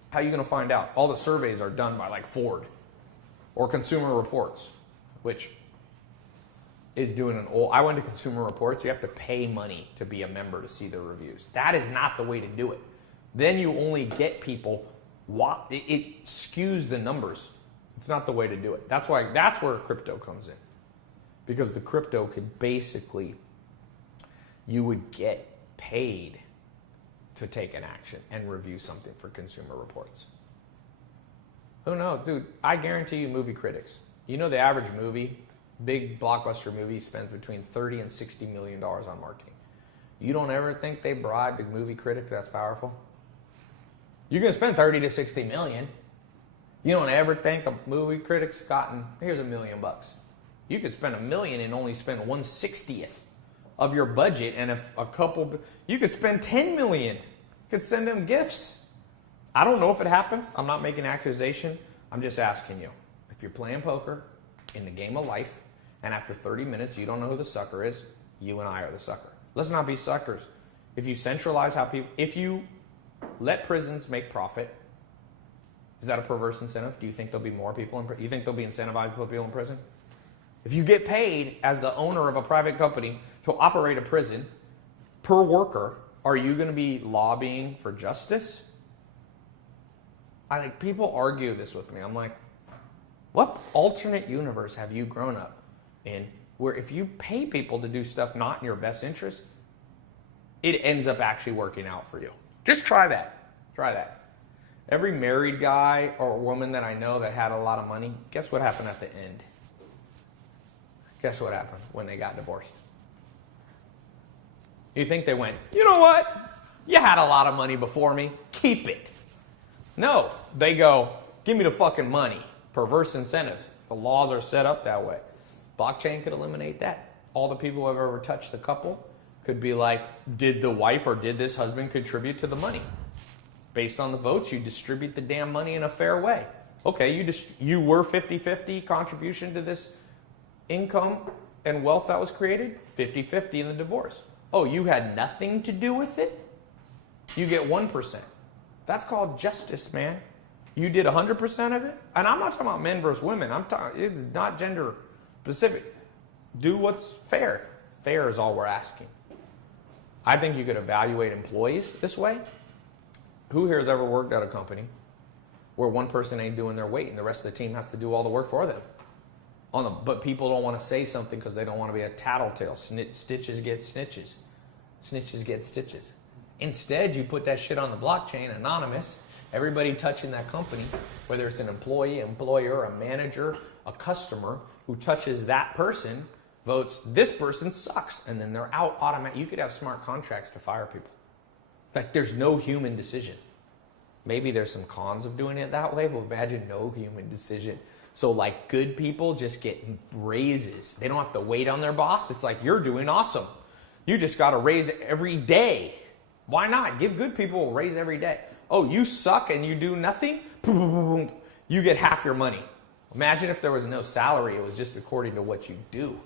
How are you going to find out? All the surveys are done by like Ford or Consumer Reports, which is doing an old. I went to Consumer Reports. You have to pay money to be a member to see their reviews. That is not the way to do it. Then you only get people. It skews the numbers. It's not the way to do it. That's where crypto comes in, because the crypto could basically, you would get paid to take an action and review something for Consumer Reports. Who knows? Dude, I guarantee you movie critics. You know the average movie, big blockbuster movie, spends between $30 and $60 million on marketing. You don't ever think they bribed a movie critic that's powerful? You're going to spend 30 to 60 million. You don't ever think a movie critic's gotten, here's $1 million. You could spend $1 million and only spend 1/60th of your budget, and if a couple, you could spend 10 million. You could send them gifts. I don't know if it happens. I'm not making an accusation. I'm just asking you. If you're playing poker in the game of life, and after 30 minutes you don't know who the sucker is, you and I are the sucker. Let's not be suckers. If you centralize how people, if you let prisons make profit, is that a perverse incentive? Do you think there'll be more people in prison? You think they'll be incentivized to put people in prison? If you get paid as the owner of a private company to operate a prison per worker, are you going to be lobbying for justice? I think people argue this with me. I'm like, what alternate universe have you grown up in where if you pay people to do stuff not in your best interest, it ends up actually working out for you? Just try that. Try that. Every married guy or woman that I know that had a lot of money, guess what happened at the end? Guess what happened when they got divorced? You think they went, you know what? You had a lot of money before me. Keep it. No. They go, give me the fucking money. Perverse incentives. The laws are set up that way. Blockchain could eliminate that. All the people who have ever touched the couple could be like, did the wife or did this husband contribute to the money? Based on the votes, you distribute the damn money in a fair way. Okay, you were 50-50 contribution to this income and wealth that was created, 50-50 in the divorce. Oh, you had nothing to do with it? You get 1%. That's called justice, man. You did 100% of it? And I'm not talking about men versus women. I'm talking, it's not gender specific. Do what's fair. Fair is all we're asking. I think you could evaluate employees this way. Who here has ever worked at a company where one person ain't doing their weight and the rest of the team has to do all the work for them? But people don't want to say something because they don't want to be a tattletale. Stitches get snitches. Snitches get stitches. Instead, you put that shit on the blockchain, anonymous. Everybody touching that company, whether it's an employee, employer, a manager, a customer, who touches that person, votes, this person sucks. And then they're out automatically. You could have smart contracts to fire people. Like, there's no human decision. Maybe there's some cons of doing it that way, but imagine no human decision. So, like, good people just get raises. They don't have to wait on their boss. It's like, you're doing awesome. You just got a raise every day. Why not? Give good people a raise every day. Oh, you suck and you do nothing? You get half your money. Imagine if there was no salary. It was just according to what you do.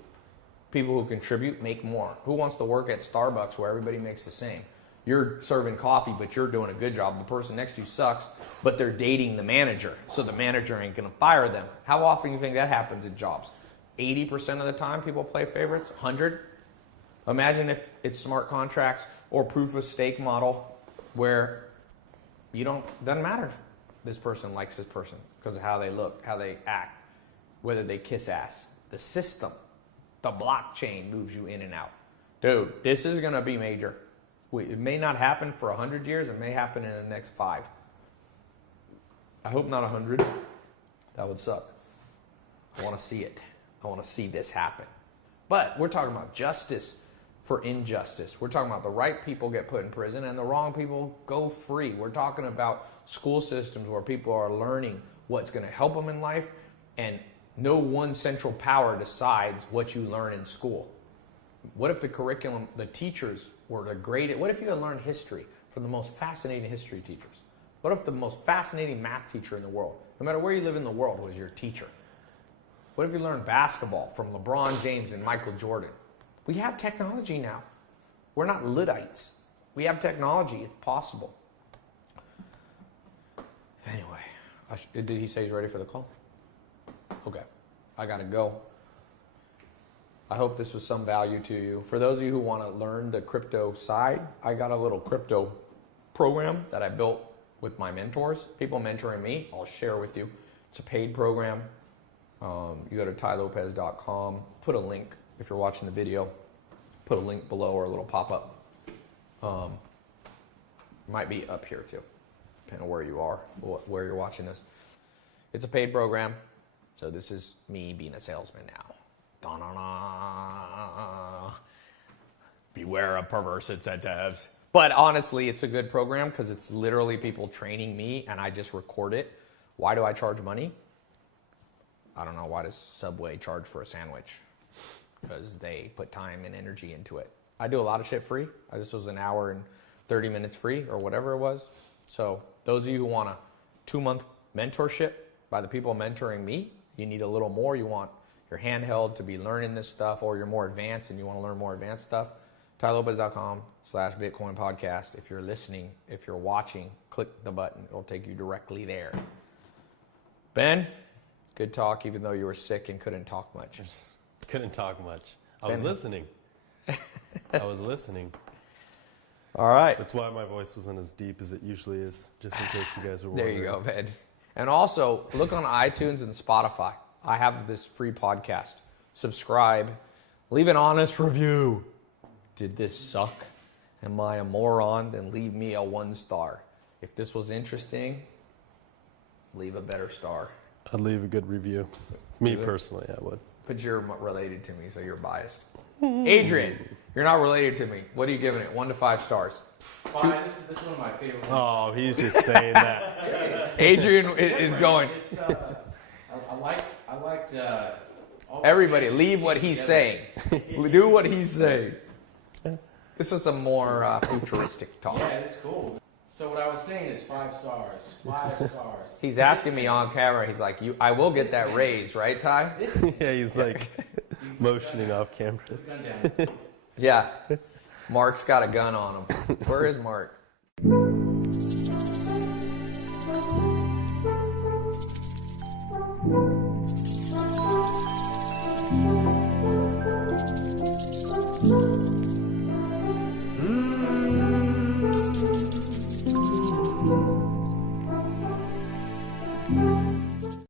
People who contribute make more. Who wants to work at Starbucks where everybody makes the same? You're serving coffee, but you're doing a good job. The person next to you sucks, but they're dating the manager, so the manager ain't going to fire them. How often do you think that happens in jobs? 80% of the time people play favorites? 100? Imagine if it's smart contracts or proof of stake model where doesn't matter if this person likes this person because of how they look, how they act, whether they kiss ass. The system, the blockchain moves you in and out. Dude, this is going to be major. It may not happen for 100 years. It may happen in the next 5. I hope not 100. That would suck. I want to see it. I want to see this happen. But we're talking about justice for injustice. We're talking about the right people get put in prison and the wrong people go free. We're talking about school systems where people are learning what's going to help them in life, and no one central power decides what you learn in school. What if the curriculum, the teachers were the greatest? What if you had learned history from the most fascinating history teachers? What if the most fascinating math teacher in the world, no matter where you live in the world, was your teacher? What if you learned basketball from LeBron James and Michael Jordan? We have technology now. We're not Luddites. We have technology. It's possible. Anyway, did he say he's ready for the call? Okay, I got to go. I hope this was some value to you. For those of you who want to learn the crypto side, I got a little crypto program that I built with my mentors, people mentoring me. I'll share with you. It's a paid program. You go to tylopez.com, put a link if you're watching the video. Put a link below or a little pop-up. Might be up here too, depending on where you are, where you're watching this. It's a paid program, so this is me being a salesman now. Da-na-na. Beware of perverse incentives. But honestly, it's a good program because it's literally people training me and I just record it. Why do I charge money? I don't know. Why does Subway charge for a sandwich? Because they put time and energy into it. I do a lot of shit free. This was an hour and 30 minutes free or whatever it was. So those of you who want a 2-month mentorship by the people mentoring me, you need a little more. You want your handheld to be learning this stuff, or you're more advanced and you want to learn more advanced stuff. TyLopez.com/Bitcoin podcast. If you're listening, if you're watching, click the button. It'll take you directly there. Ben, good talk, even though you were sick and couldn't talk much. Couldn't talk much. I was listening. I was listening. All right. That's why my voice wasn't as deep as it usually is, just in case you guys were wondering. There you go, Ben. And also, look on iTunes and Spotify. I have this free podcast. Subscribe. Leave an honest review. Did this suck? Am I a moron? Then leave me a 1-star. If this was interesting, leave a better star. I'd leave a good review. Me personally, I would. But you're related to me, so you're biased. Adrian, you're not related to me. What are you giving it? 1 to 5 stars. 5. This is one of my favorite ones. Oh, he's just saying that. Adrian is going. I liked. Everybody, leave what he's saying. Do what he's saying. This was a more futuristic talk. Yeah, it's cool. So what I was saying is 5 stars. 5 stars. He's asking me on camera. He's like, "I will get that raise, right, Ty?" Yeah, he's like motioning off camera. Gun down, please. Yeah. Mark's got a gun on him. Where is Mark?